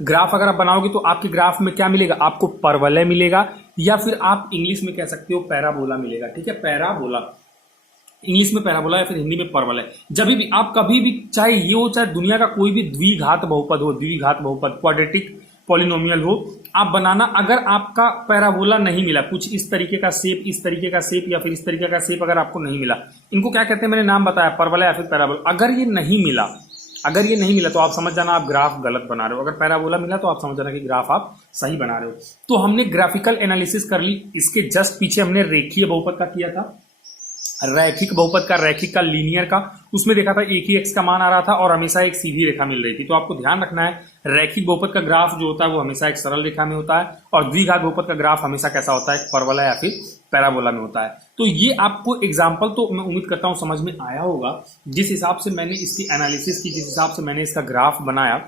ग्राफ अगर आप बनाओगे तो आपके ग्राफ में क्या मिलेगा, आपको परवलय मिलेगा, या फिर आप इंग्लिश में कह सकते हो पैराबोला मिलेगा। ठीक है, पैराबोला, इंग्लिश में पैराबोला या फिर हिंदी में परवलय। जब भी आप कभी भी, चाहे ये हो चाहे दुनिया का कोई भी द्विघात बहुपद हो, द्विघात बहुपद, क्वाड्रेटिक पॉलिनोमियल हो, आप बनाना, अगर आपका पैराबोला नहीं मिला, कुछ इस तरीके का शेप, इस तरीके का शेप, या फिर इस तरीके का शेप अगर आपको नहीं मिला, इनको क्या कहते हैं, मैंने नाम बताया, परवलय या फिर पैराबोला। अगर ये नहीं मिला तो आप समझ जाना आप ग्राफ गलत बना रहे हो। अगर पैराबोला मिला तो आप समझ जाना कि ग्राफ आप सही बना रहे हो। तो हमने ग्राफिकल एनालिसिस कर ली, इसके जस्ट पीछे हमने रेखीय बहुपद का किया था, रैखिक बहुपद का, रैखिक का, लीनियर का। उसमें देखा था एक ही x का मान आ रहा था और हमेशा एक सीधी रेखा मिल रही थी। तो आपको ध्यान रखना है, रैखिक बहुपद का ग्राफ जो होता है वो हमेशा एक सरल रेखा में होता है, और द्विघात बहुपद का ग्राफ हमेशा कैसा होता है, परवलय या फिर पैराबोला में होता है। तो ये आपको एग्जाम्पल तो मैं उम्मीद करता हूं समझ में आया होगा। जिस हिसाब से मैंने इसकी एनालिसिस की, जिस हिसाब से मैंने इसका ग्राफ बनाया,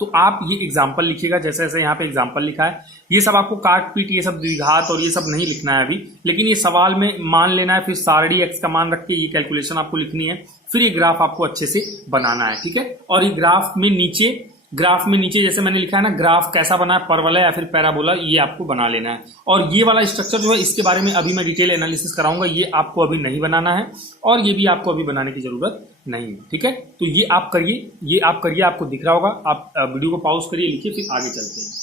तो आप ये एग्जाम्पल लिखिएगा, जैसे जैसे यहाँ पे एग्जाम्पल लिखा है। ये सब आपको काट पीट, ये सब द्विघात और ये सब नहीं लिखना है अभी, लेकिन ये सवाल में मान लेना है, फिर सारणी x का मान रख के ये कैलकुलेशन आपको लिखनी है, फिर ये ग्राफ आपको अच्छे से बनाना है। ठीक है, और ये ग्राफ में नीचे जैसे मैंने लिखा है ना, ग्राफ कैसा बना है, परवलय या फिर पैराबोला, ये आपको बना लेना है। और ये वाला स्ट्रक्चर जो है, इसके बारे में अभी मैं डिटेल एनालिसिस कराऊंगा, ये आपको अभी नहीं बनाना है, और ये भी आपको अभी बनाने की जरूरत नहीं है। ठीक है, तो ये आप करिए, आपको दिख रहा होगा। आप वीडियो को पॉज करिए, लिखिए, फिर आगे चलते हैं।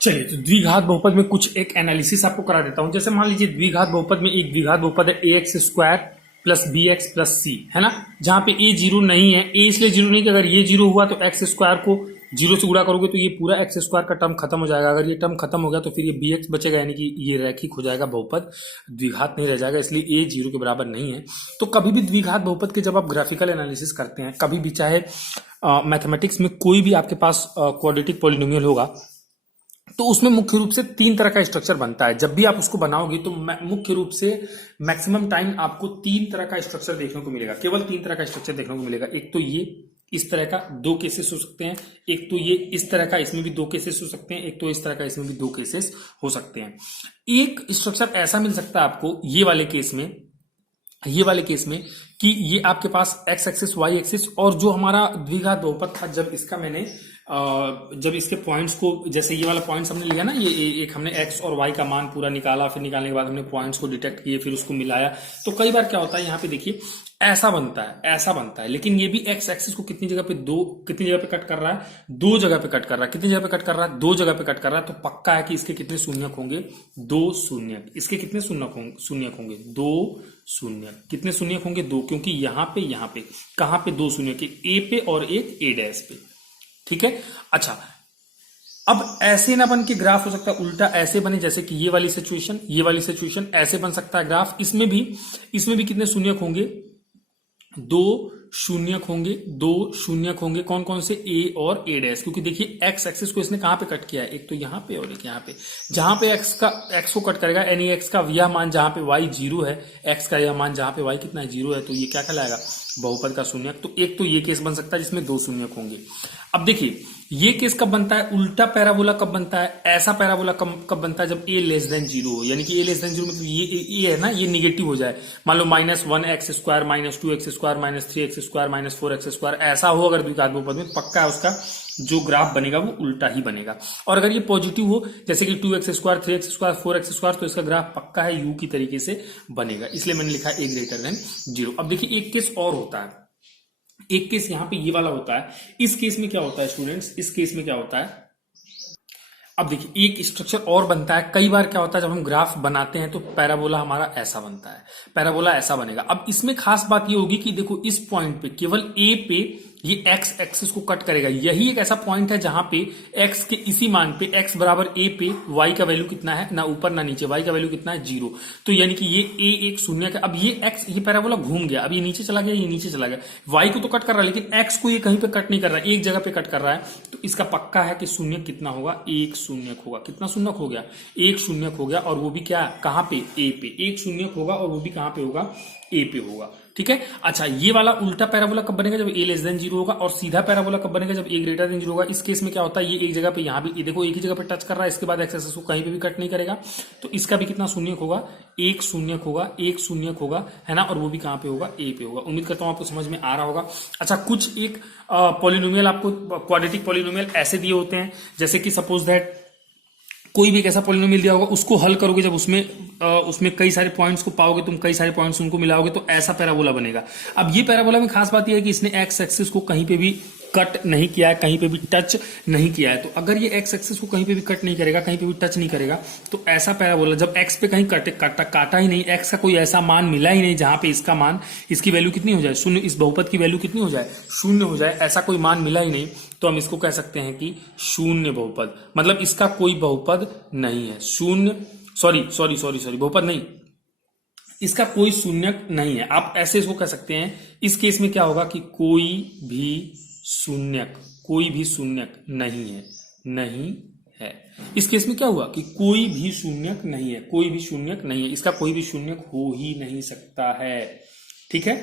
चलिए, तो द्विघात बहुपद में कुछ एक एनालिसिस आपको करा देता हूं। जैसे मान लीजिए द्विघात बहुपद में एक द्विघात बहुपद है ax² + bx + c, है ना, जहां पे a जीरो नहीं है। a इसलिए जीरो नहीं कि अगर ये जीरो हुआ तो x² को 0 से गुणा करोगे तो ये पूरा x² का टर्म खत्म हो जाएगा। अगर ये टर्म खत्म हो गया तो फिर ये bx बचेगा, यानी कि ये रैखिक हो जाएगा बहुपद, द्विघात नहीं रह जाएगा, इसलिए a 0 के बराबर नहीं है। तो कभी भी द्विघात बहुपद के जब आप ग्राफिकल एनालिसिस करते हैं, कभी भी, चाहे मैथमेटिक्स में कोई भी आपके पास क्वाड्रेटिक पॉलिनोमियल होगा, तो उसमें मुख्य रूप से तीन तरह का स्ट्रक्चर बनता है। जब भी आप उसको बनाओगे तो मुख्य रूप से मैक्सिमम टाइम आपको तीन तरह का स्ट्रक्चर देखने को मिलेगा, केवल तीन तरह का स्ट्रक्चर देखने को मिलेगा। एक तो ये इस तरह का, दो केसेस हो सकते हैं। एक तो ये इस तरह का, इसमें भी दो केसेस हो सकते हैं। एक तो इस तरह का, इसमें भी दो केसेस हो सकते हैं। एक स्ट्रक्चर ऐसा मिल सकता है आपको ये वाले केस में, ये वाले केस में कि ये आपके पास एक्स एक्सिस वाई एक्सिस, और जो हमारा द्विघात बहुपद था, जब इसका मैंने जब इसके पॉइंट्स को, जैसे ये वाला पॉइंट्स हमने लिया ना, ये एक हमने एक्स और वाई का मान पूरा निकाला, फिर निकालने के बाद हमने पॉइंट्स को डिटेक्ट किए, फिर उसको मिलाया। तो कई बार क्या होता है, यहाँ पे देखिए ऐसा बनता है, ऐसा बनता है, लेकिन ये भी एक्स एक्सिस को कितनी जगह पे कट कर रहा है, दो जगह पे कट कर रहा है। कितनी जगह पे कट कर रहा है? दो जगह पे कट कर रहा है। तो पक्का है कि इसके कितने शून्यक होंगे? दो शून्यक। इसके कितने शून्यक होंगे? दो शून्यक। कितने शून्यक होंगे? दो, क्योंकि यहाँ पे कहां पे दो शून्यक, ए पे और एक ए डैश पे। ठीक है। अच्छा, अब ऐसे ना बन के ग्राफ हो सकता है उल्टा ऐसे बने, जैसे कि ये वाली सिचुएशन ऐसे बन सकता है ग्राफ। इसमें भी कितने शून्यक होंगे? दो शून्यक होंगे। कौन कौन से? ए और ए डैश, क्योंकि देखिए एक्स एक्सिस को इसने कहां पे कट किया है? एक तो यहां पे और एक यहां पे। जहां पे एक्स को कट करेगा, यानी एक्स का यह मान जहां पे वाई 0 है, एक्स का यह मान जहां पे वाई कितना है? 0 है, तो ये क्या कहलाएगा? बहुपद का शून्यक। तो एक तो ये केस बन सकता है जिसमें दो शून्यक होंगे। अब देखिए ये केस कब बनता है? उल्टा पैराबोला कब बनता है? ऐसा पैराबोला कब बनता है? जब a लेस देन 0 हो, यानी कि a लेस देन 0 मतलब ये है ना, ये निगेटिव हो जाए। मान लो -1x² -2x² -3x² -4x², ऐसा हो अगर द्विघात बहुपद में, पक्का है उसका जो ग्राफ बनेगा वो उल्टा ही बनेगा। और अगर ये पॉजिटिव हो, जैसे कि 2x², 3x², 4x², तो इसका ग्राफ पक्का है यू की तरीके से बनेगा। इसलिए मैंने लिखा a ग्रेटर देन 0। अब देखिए एक केस और होता है, एक केस यहां पे ये वाला होता है। इस केस में क्या होता है स्टूडेंट्स? इस केस में क्या होता है? अब देखिए एक स्ट्रक्चर और बनता है। कई बार क्या होता है, जब हम ग्राफ बनाते हैं तो पैराबोला हमारा ऐसा बनता है, पैराबोला ऐसा बनेगा। अब इसमें खास बात ये होगी कि देखो इस पॉइंट पे, केवल ए पे ये एक्स एक्सिस को कट करेगा। यही एक ऐसा पॉइंट है जहां पे एक्स के इसी मान पे, एक्स बराबर ए पे वाई का वैल्यू कितना है? ना ऊपर ना नीचे, वाई का वैल्यू कितना है? 0। तो यानी कि ये ए एक शून्य का, अब ये एक्स, ये पैराबोला घूम गया, अब ये नीचे चला गया, ये नीचे चला गया। वाई को तो कट कर रहा है, लेकिन एक्स को ये कहीं पे कट नहीं कर रहा है, एक जगह पे कट कर रहा है। तो इसका पक्का है कि शून्य कितना होगा? एक शून्यक होगा। कितना शून्यक हो गया? एक शून्यक हो गया। और वो भी क्या, कहां पे? ए पे। एक शून्यक होगा और वो भी कहां पे होगा? ए पे होगा। ठीक है। अच्छा, ये वाला उल्टा पैराबोला कब बनेगा? जब ए लेस देन 0 होगा। और सीधा पैराबोला कब बनेगा? जब ए ग्रेटर देन 0 होगा। इस केस में क्या होता है, ये एक जगह पे, यहां भी देखो एक ही जगह पे टच कर रहा है, इसके बाद एक्स एक्सिस को कहीं पे भी कट नहीं करेगा। तो इसका भी कितना शून्यक होगा? एक शून्यक होगा, एक शून्यक होगा, है ना। और वो भी कहां पे होगा? ए पे होगा। उम्मीद करता हूं आपको समझ में आ रहा होगा। अच्छा, कुछ एक पॉलिनोमियल आपको, क्वाड्रेटिक पॉलिनोमियल ऐसे दिए होते हैं, जैसे कि सपोज दैट कोई भी एक ऐसा पॉलिनोमियल दिया होगा, उसको हल करोगे, जब उसमें कई सारे पॉइंट्स को पाओगे तुम, कई सारे पॉइंट्स उनको मिलाओगे, तो ऐसा पैराबोला बनेगा। अब ये पैराबोला में खास बात यह है कि इसने एक्स एक्सिस को कहीं पे भी कट नहीं किया है, कहीं पे भी टच नहीं किया है। तो अगर ये एक्स एक्सिस को कहीं पे भी कट नहीं करेगा, कहीं पे भी टच नहीं करेगा, तो ऐसा पैराबोला, जब एक्स पे कहीं काटा ही नहीं, एक्स का कोई ऐसा मान मिला ही नहीं जहां पे इसका मान, इसकी वैल्यू कितनी हो जाए? शून्य। इस बहुपद की वैल्यू कितनी हो जाए? शून्य हो जाए। ऐसा कोई मान मिला ही नहीं, तो हम इसको कह सकते हैं कि शून्य बहुपद, मतलब इसका कोई बहुपद नहीं है। शून्य, सॉरी, बहुपद नहीं, इसका कोई शून्यक नहीं है। आप ऐसे इसको कह सकते हैं। इस केस में क्या होगा कि कोई भी शून्यक नहीं है। इस केस में क्या हुआ कि कोई भी शून्यक नहीं है, इसका कोई भी शून्यक हो ही नहीं सकता है। ठीक है,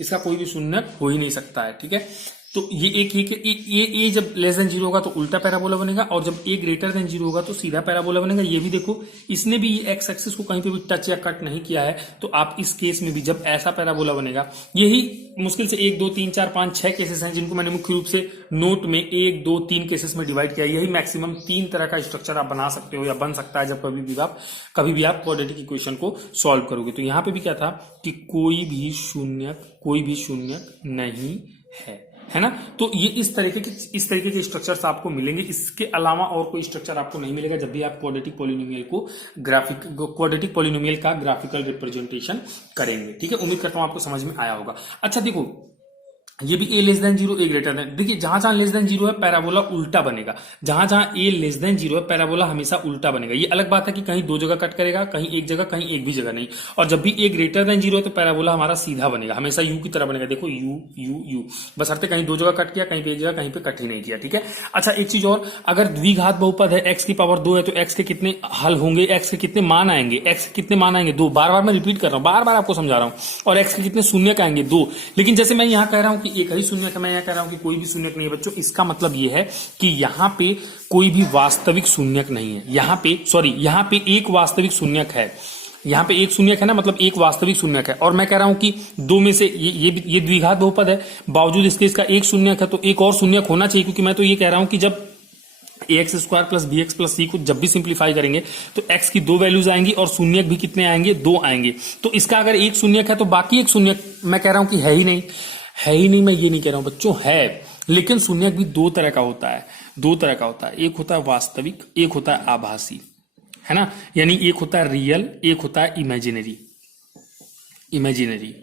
इसका कोई भी शून्यक हो ही नहीं सकता है। ठीक है, तो ये ये जब लेस देन 0 होगा तो उल्टा पैराबोला बनेगा, और जब ए ग्रेटर देन 0 होगा तो सीधा पैराबोला बनेगा। ये भी देखो, इसने भी ये एक्स एक्सिस को कहीं पे भी टच या कट नहीं किया है। तो आप इस केस में भी जब ऐसा पैराबोला बनेगा, यही मुश्किल से 1 2 3 4 5 6 केसेस हैं जिनको मैंने मुख्य रूप से नोट में 1 2 3 केसेस में डिवाइड किया। यही मैक्सिमम 3 तरह का स्ट्रक्चर आप बना सकते हो या बन सकता है जब कभी भी आप क्वाड्रेटिक इक्वेशन को सॉल्व करोगे। तो यहाँ पे भी क्या था कि कोई भी शून्यक नहीं है ना। तो ये इस तरीके के स्ट्रक्चर्स आपको मिलेंगे। इसके अलावा और कोई स्ट्रक्चर आपको नहीं मिलेगा जब भी आप क्वाड्रेटिक पॉलिनोमियल का ग्राफिकल रिप्रेजेंटेशन करेंगे। ठीक है, उम्मीद करता हूं आपको समझ में आया होगा। अच्छा देखो, ये भी a less than zero, a greater than. देखिए जहां जहां लेस देन जीरो है पैराबोला उल्टा बनेगा, जहां जहां a लेस देन जीरो है पैराबोला हमेशा उल्टा बनेगा। ये अलग बात है कि कहीं दो जगह कट करेगा, कहीं एक जगह, कहीं एक भी जगह नहीं। और जब भी a ग्रेटर देन जीरो है तो पैराबोला हमारा सीधा बनेगा, हमेशा u की तरह बनेगा। देखो u u u, बस अर्थ कहीं दो जगह कट किया, कहीं पे एक जगह, कहीं पे कट ही नहीं किया, ठीक है। अच्छा एक चीज और, अगर द्विघात बहुपद है x की पावर 2 है तो x के कितने हल होंगे, x के कितने मान आएंगे, x के कितने मान आएंगे 2। बार बार मैं रिपीट कर रहा हूं, बार बार आपको समझा रहा हूं। और x के कितने शून्य आएंगे 2। लेकिन जैसे मैं यहां कह रहा हूं कि एक ही शून्य है, मैं यहां कह रहा हूं कि कोई भी शून्य नहीं है बच्चों, इसका मतलब ये है कि यहां पे कोई भी वास्तविक शून्यक नहीं है। यहां पे यहां पे एक वास्तविक शून्यक है, यहां पे एक शून्यक है ना, मतलब एक वास्तविक शून्यक है। और मैं कह रहा हूं कि दो में से ये द्विघात बहुपद है, बावजूद इसके इसका एक शून्यक है, तो एक और शून्यक होना चाहिए। क्योंकि मैं तो ये कह रहा हूं कि जब ax square plus B X plus C को जब भी सिंप्लीफाई करेंगे तो x की दो वैल्यूज आएंगी और शून्यक भी कितने आएंगे, 2 आएंगे। तो इसका अगर एक शून्यक है तो बाकी एक शून्यक मैं कह रहा हूं कि है ही नहीं, है ही नहीं। मैं ये नहीं कह रहा हूं बच्चों, है, लेकिन शून्यक भी दो तरह का होता है, दो तरह का होता है। एक होता है वास्तविक, एक होता है आभासी, है ना। यानी एक होता है रियल, एक होता है इमेजिनरी। इमेजिनरी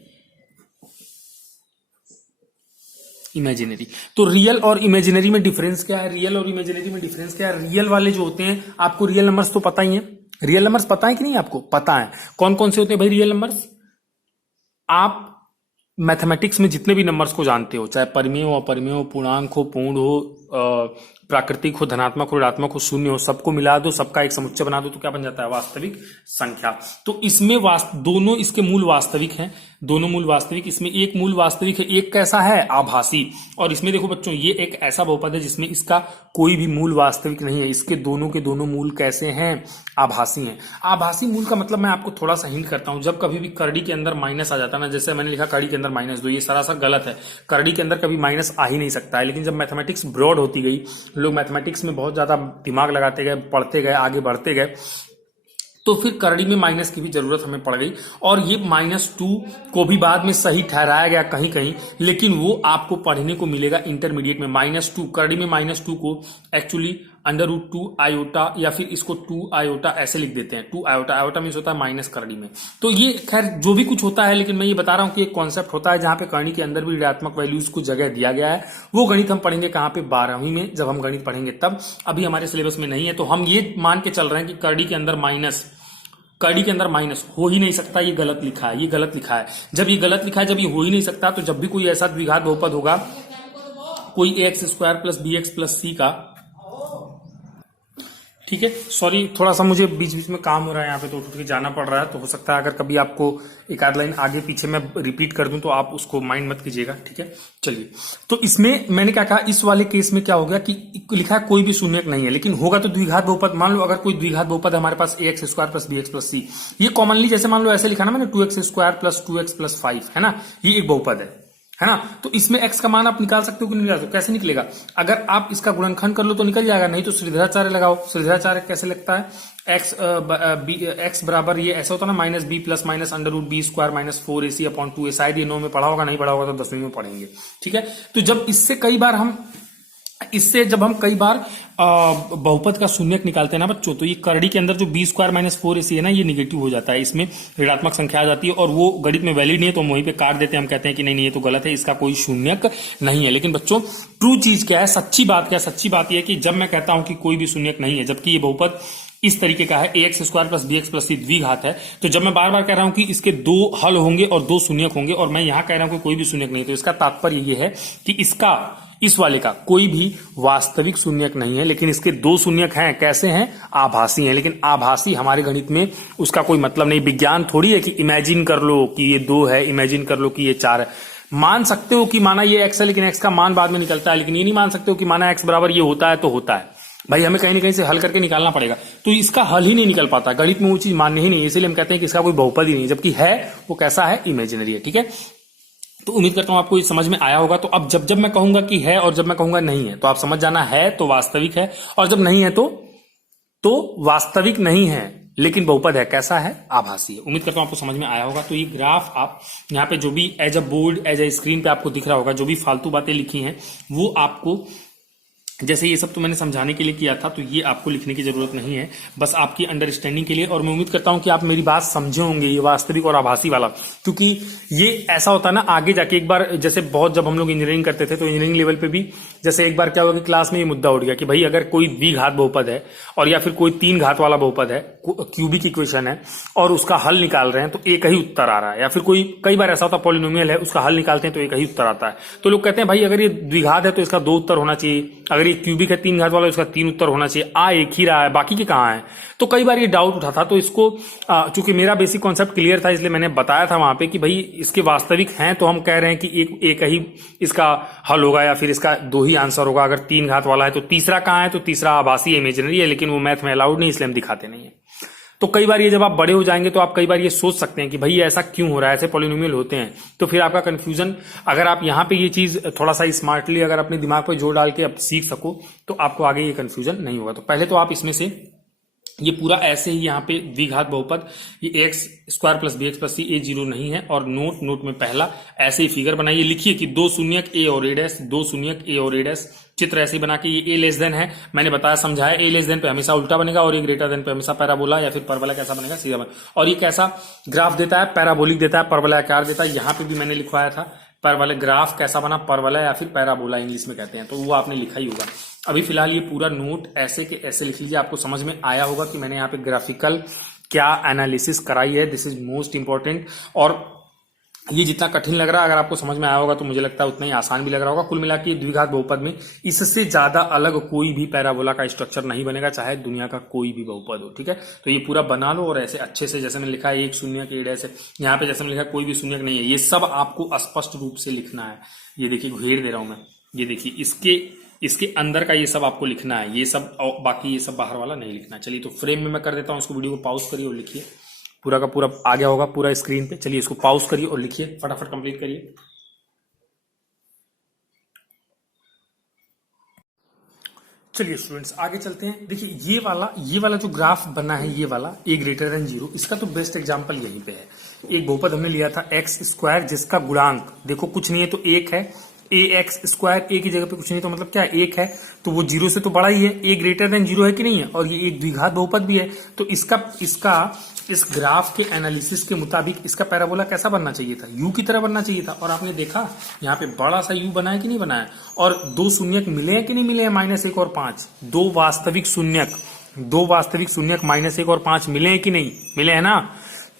तो रियल और इमेजिनरी में डिफरेंस क्या है, रियल और इमेजिनरी में डिफरेंस क्या है। रियल वाले जो होते हैं, आपको रियल नंबर्स तो पता ही है, रियल नंबर्स पता है कि नहीं, आपको पता है कौन कौन से होते हैं भाई रियल नंबर्स। आप मैथमेटिक्स में जितने भी नंबर्स को जानते हो, चाहे परिमेय हो, अपरिमेय हो, पूर्णांक हो, पूर्ण हो, प्राकृतिक हो, धनात्मक हो, ऋणात्मक हो, शून्य हो, सबको मिला दो, सबका एक समुच्चय बना दो, तो क्या बन जाता है, वास्तविक संख्या। तो इसमें दोनों इसके मूल वास्तविक हैं, दोनों मूल वास्तविक। इसमें एक मूल वास्तविक है, एक कैसा है, आभासी। और इसमें देखो बच्चों, ये एक ऐसा बहुपद है जिसमें इसका कोई भी मूल वास्तविक नहीं है, इसके दोनों के दोनों मूल कैसे हैं, आभासी हैं। आभासी मूल का मतलब मैं आपको थोड़ा सा हिंट करता हूं। जब कभी भी करड़ी के अंदर माइनस आ जाता है ना, जैसे मैंने लिखा करड़ी के अंदर -2, ये सरासर गलत है, करड़ी के अंदर कभी माइनस आ ही नहीं सकता है। लेकिन जब मैथमेटिक्स ब्रॉड होती गई, लोग मैथमेटिक्स में बहुत ज्यादा दिमाग लगाते गए, पढ़ते गए, आगे बढ़ते गए, तो फिर करड़ी में माइनस की भी जरूरत हमें पड़ गई। और ये -2 को भी बाद में सही ठहराया गया कहीं कहीं, लेकिन वो आपको पढ़ने को मिलेगा इंटरमीडिएट में। -2 करड़ी में -2 को एक्चुअली √2 आयोटा या फिर इसको 2 आयोटा ऐसे लिख देते हैं। 2 आयोटा, आयोटा मीन्स होता है माइनस करड़ी में। तो ये खैर जो भी कुछ होता है, लेकिन मैं ये बता रहा हूं कि एक कॉन्सेप्ट होता है जहां पे करड़ी के अंदर भी ऋणात्मक वैल्यूज को जगह दिया गया है। वो गणित हम पढ़ेंगे कहां पे, 12वीं में जब हम गणित पढ़ेंगे तब। अभी हमारे सिलेबस में नहीं है, तो हम ये मान के चल रहे हैं कि करड़ी के अंदर माइनस हो ही नहीं सकता, ये गलत लिखा है, ये गलत लिखा है। जब ये गलत लिखा है, जब ये हो ही नहीं सकता, तो जब भी कोई ऐसा द्विघात बहुपद होगा, कोई ax square plus B X plus C का, ठीक है, सॉरी थोड़ा सा मुझे बीच बीच में काम हो रहा है यहाँ पे, तो उठ के जाना पड़ रहा है। तो हो सकता है अगर कभी आपको एक आध लाइन आगे पीछे मैं रिपीट कर दूं तो आप उसको माइंड मत कीजिएगा, ठीक है। चलिए, तो इसमें मैंने क्या कहा, इस वाले केस में क्या हो गया कि लिखा है कोई भी शून्यक नहीं है, लेकिन होगा तो द्विघात बहुपद। मान लो अगर कोई द्विघात बहुपद है हमारे पास, ax square plus B X plus C, ये कॉमनली जैसे मान लो ऐसे लिखा ना मैंने, 2x square plus 2x plus 5, है ना, ये एक बहुपद है ना। तो इसमें x का मान आप निकाल सकते हो कि नहीं निकाल सकते, कैसे निकलेगा, अगर आप इसका गुणनखंड कर लो तो निकल जाएगा, नहीं तो श्रीधराचार्य लगाओ। श्रीधराचार्य कैसे लगता है, x बराबर ये ऐसा होता है ना, -b plus minus √b square minus 4ac/2a। शायद ये 9 में पढ़ा होगा, नहीं पढ़ा होगा तो 10वीं में पढ़ेंगे, ठीक है। तो जब जब हम कई बार बहुपद का शून्यक निकालते हैं ना बच्चों, तो ये करड़ी के अंदर जो b स्क्वायर माइनस 4ac है ना, ये निगेटिव हो जाता है, इसमें ऋणात्मक संख्या आ जाती है और वो गणित में वैलिड नहीं है, तो हम वहीं पे काट देते हैं। हम कहते हैं कि नहीं ये तो गलत है, इसका कोई शून्यक नहीं है। लेकिन बच्चों ट्रू चीज क्या है, सच्ची बात क्या है, सच्ची बात यह है कि जब मैं कहता हूं कि कोई भी शून्यक नहीं है, जबकि ये बहुपद इस तरीके का है, ax square plus B X plus C द्विघात है, तो जब मैं बार बार कह रहा हूं कि इसके 2 हल होंगे और 2 शून्यक होंगे, और मैं यहां कह रहा हूं कि कोई भी शून्यक नहीं, तो इसका तात्पर्य ये है कि इस वाले का कोई भी वास्तविक शून्यक नहीं है, लेकिन इसके 2 शून्यक हैं। कैसे हैं, आभासी हैं। लेकिन आभासी हमारे गणित में उसका कोई मतलब नहीं। विज्ञान थोड़ी है कि इमेजिन कर लो कि ये 2 है, इमेजिन कर लो कि ये 4 है। मान सकते हो कि माना ये x है, लेकिन x का मान बाद में निकलता है, लेकिन ये नहीं मान सकते हो कि माना x बराबर ये होता है तो होता है। भाई हमें कहीं ना कहीं से हल करके निकालना पड़ेगा, तो इसका हल ही नहीं निकल पाता, गणित में वो चीज मान्य ही नहीं, इसीलिए हम कहते हैं कि इसका कोई बहुपद ही नहीं, जबकि है वो कैसा है, इमेजिनरी है, ठीक है। तो उम्मीद करता हूं आपको ये समझ में आया होगा। तो अब जब मैं कहूंगा कि है और जब मैं कहूंगा नहीं है, तो आप समझ जाना, है तो वास्तविक है, और जब नहीं है तो वास्तविक नहीं है, लेकिन बहुपद है, कैसा है, आभासी है। उम्मीद करता हूं आपको समझ में आया होगा। तो ये ग्राफ आप यहाँ पे जो भी as a board, as a screen पे आपको दिख रहा होगा, जो भी फालतू बातें लिखी हैं वो आपको जैसे ये सब तो मैंने समझाने के लिए किया था, तो ये आपको लिखने की जरूरत नहीं है, बस आपकी अंडरस्टैंडिंग के लिए। और मैं उम्मीद करता हूं कि आप मेरी बात समझे होंगे, ये वास्तविक और आभासी वाला, क्योंकि ये ऐसा होता है ना आगे जाके। एक बार जैसे बहुत जब हम लोग इंजीनियरिंग करते थे तो इंजीनियरिंग लेवल पे भी जैसे एक बार क्या हुआ कि क्लास में ये मुद्दा उठ गया कि भाई अगर कोई द्विघात बहुपद है और या फिर कोई 3 घात वाला बहुपद है, क्यूबिक इक्वेशन है और उसका हल निकाल रहे हैं तो एक ही उत्तर आ रहा है, या फिर कोई कई बार ऐसा होता है पॉलिनोमियल है उसका हल निकालते हैं तो एक ही उत्तर आता है, तो लोग कहते हैं भाई अगर ये द्विघात है तो इसका 2 उत्तर होना चाहिए, अगर ये क्यूबिक है 3 घात वाला उसका 3 उत्तर होना चाहिए, एक ही रहा है बाकी के कहाँ है। तो कई बार ये डाउट उठा था, तो इसको चूंकि मेरा बेसिक कॉन्सेप्ट क्लियर था इसलिए मैंने बताया था वहां पे कि भाई इसके वास्तविक हैं तो हम कह रहे हैं कि एक ही इसका हल होगा या फिर इसका 2 ही आंसर होगा। अगर 3 घात वाला है तो तीसरा कहाँ है, तो तीसरा आभासी इमेजिनरी है, लेकिन वो मैथ में अलाउड नहीं इसलिए हम दिखाते नहीं है। तो कई बार ये जब आप बड़े हो जाएंगे तो आप कई बार ये सोच सकते हैं कि भाई ऐसा क्यों हो रहा है, ऐसे पॉलिनोमियल होते हैं, तो फिर आपका कंफ्यूजन, अगर आप यहाँ पे ये चीज थोड़ा सा स्मार्टली अगर अपने दिमाग पर जोर डाल के अब सीख सको तो आपको आगे ये कंफ्यूजन नहीं होगा। तो पहले तो आप इसमें से ये पूरा ऐसे ही यहाँ पे द्विघात बहुपद ये X square plus B X plus C A 0 नहीं है, और नोट में पहला ऐसे ही फिगर बनाइए, लिखिए कि 2 शून्यक ए और ए डैश, 2 शून्यक ए और ए डैश, चित्र ऐसे ही बना के ये ए लेस देन है, मैंने बताया समझाया, ए लेस देन पे हमेशा उल्टा बनेगा और ए ग्रेटर देन पे हमेशा पैराबोला या फिर परवलय कैसा बनेगा, सीधा बनेगा। और ये कैसा ग्राफ देता है, पैराबोलिक देता है, परवलय आकार देता है, यहाँ पे भी मैंने लिखवाया था परवलय ग्राफ कैसा बना, परवलय या फिर पैराबोला इंग्लिश में कहते हैं, तो वो आपने लिखा ही होगा। अभी फिलहाल ये पूरा नोट ऐसे के ऐसे लिख लीजिए, आपको समझ में आया होगा कि मैंने यहाँ पे ग्राफिकल क्या एनालिसिस कराई है, दिस इज मोस्ट इंपॉर्टेंट। और ये जितना कठिन लग रहा है अगर आपको समझ में आया होगा तो मुझे लगता है उतना ही आसान भी लग रहा होगा। कुल मिला के द्विघात बहुपद में इससे ज्यादा अलग कोई भी पैराबोला का स्ट्रक्चर नहीं बनेगा, चाहे दुनिया का कोई भी बहुपद हो, ठीक है। तो ये पूरा बना लो और ऐसे अच्छे से, जैसे मैंने लिखा है 1 शून्यक ए डैश है, यहाँ पे जैसे मैंने लिखा कोई भी शून्यक नहीं है, ये सब आपको स्पष्ट रूप से लिखना है। ये देखिए घेर दे रहा हूं मैं, ये देखिए इसके अंदर का ये सब आपको लिखना है, ये सब, बाकी ये सब बाहर वाला नहीं लिखना। चलिए तो फ्रेम में मैं कर देता हूँ, इसको वीडियो को पॉज करिए और लिखिए, पूरा का पूरा आ गया होगा पूरा स्क्रीन पे। चलिए इसको पॉज करिए और लिखिए, फटाफट कंप्लीट करिए। चलिए स्टूडेंट्स आगे चलते हैं। देखिए ये वाला जो ग्राफ बना है, ये वाला ए ग्रेटर देन 0, इसका तो बेस्ट एग्जांपल यहीं पे है। एक बहुपद हमने लिया था एक्स स्क्वायर जिसका गुणांक देखो कुछ नहीं है तो 1 है, ए एक्स स्क्वायर, ए की जगह पे कुछ नहीं तो मतलब क्या है 1 है, तो वो 0 से तो बड़ा ही है, ए ग्रेटर देन 0 है कि नहीं है, और ये एक द्विघात बहुपद भी है, तो इसका इस ग्राफ के एनालिसिस के मुताबिक इसका पैराबोला कैसा बनना चाहिए था, यू की तरह बनना चाहिए था। और आपने देखा यहाँ पे बड़ा सा यू बना है कि नहीं बना है, और 2 शून्यक मिले हैं कि नहीं मिले हैं, -1 और 5, 2 वास्तविक शून्यक -1 और 5 मिले हैं कि नहीं मिले हैं ना।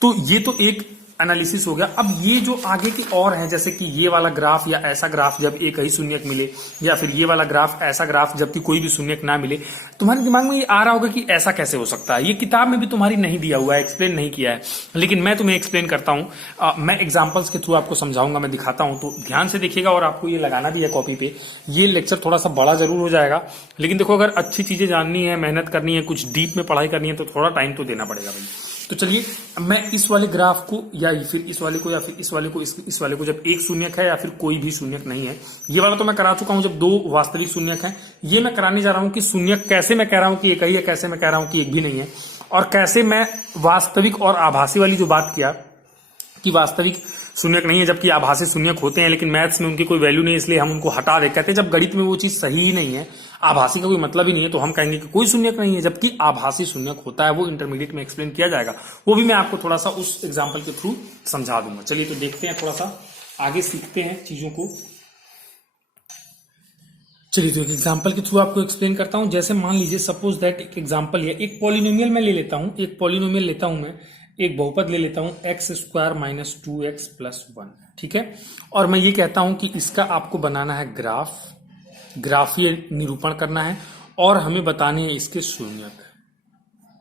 तो ये तो एक एनालिसिस हो गया। अब ये जो आगे की और है, जैसे कि ये वाला ग्राफ या ऐसा ग्राफ जब एक ही शून्यक मिले, या फिर ये वाला ग्राफ ऐसा ग्राफ जबकि कोई भी शून्यक ना मिले, तुम्हारे दिमाग में ये आ रहा होगा कि ऐसा कैसे हो सकता है। ये किताब में भी तुम्हारी नहीं दिया हुआ है, एक्सप्लेन नहीं किया है, लेकिन मैं तुम्हें एक्सप्लेन करता हूं, मैं एग्जाम्पल्स के थ्रू आपको समझाऊंगा, मैं दिखाता हूं, तो ध्यान से देखिएगा। और आपको ये लगाना भी है कॉपी पे। ये लेक्चर थोड़ा सा बड़ा जरूर हो जाएगा, लेकिन देखो अगर अच्छी चीजें जाननी है, मेहनत करनी है, कुछ डीप में पढ़ाई करनी है तो थोड़ा टाइम तो देना पड़ेगा भाई। तो चलिए मैं इस वाले ग्राफ को या फिर इस वाले को या फिर इस वाले को जब एक शून्यक है या फिर कोई भी शून्यक नहीं है, ये वाला तो मैं करा चुका हूं जब 2 वास्तविक शून्यक है, ये मैं कराने जा रहा हूं कि शून्यक कैसे मैं कह रहा हूं कि एक ही है, कैसे मैं कह रहा हूं कि एक भी नहीं है, और कैसे मैं वास्तविक और आभासी वाली जो बात किया कि वास्तविक शून्यक नहीं है जबकि आभासी शून्यक होते हैं, लेकिन मैथ्स में उनकी कोई वैल्यू नहीं है इसलिए हम उनको हटा दे, कहते हैं जब गणित में वो चीज सही ही नहीं है, आभासी का कोई मतलब ही नहीं है, तो हम कहेंगे कि कोई शून्यक नहीं है, जबकि आभासी शून्यक होता है। वो इंटरमीडिएट में एक्सप्लेन किया जाएगा, वो भी मैं आपको थोड़ा सा उस एग्जाम्पल के थ्रू समझा दूंगा। चलिए तो देखते हैं, थोड़ा सा आगे सीखते हैं चीजों को। चलिए तो एक एग्जाम्पल के थ्रू आपको एक्सप्लेन करता हूं। जैसे मान लीजिए सपोज दैट एक एग्जाम्पल है, एक पॉलिनोमियल मैं ले लेता हूं, एक पॉलिनोमियल लेता हूं मैं, एक बहुपद ले लेता हूं x square minus 2x plus 1, ठीक है। और मैं ये कहता हूं कि इसका आपको बनाना है ग्राफीय निरूपण करना है और हमें बताने हैं इसके शून्यक,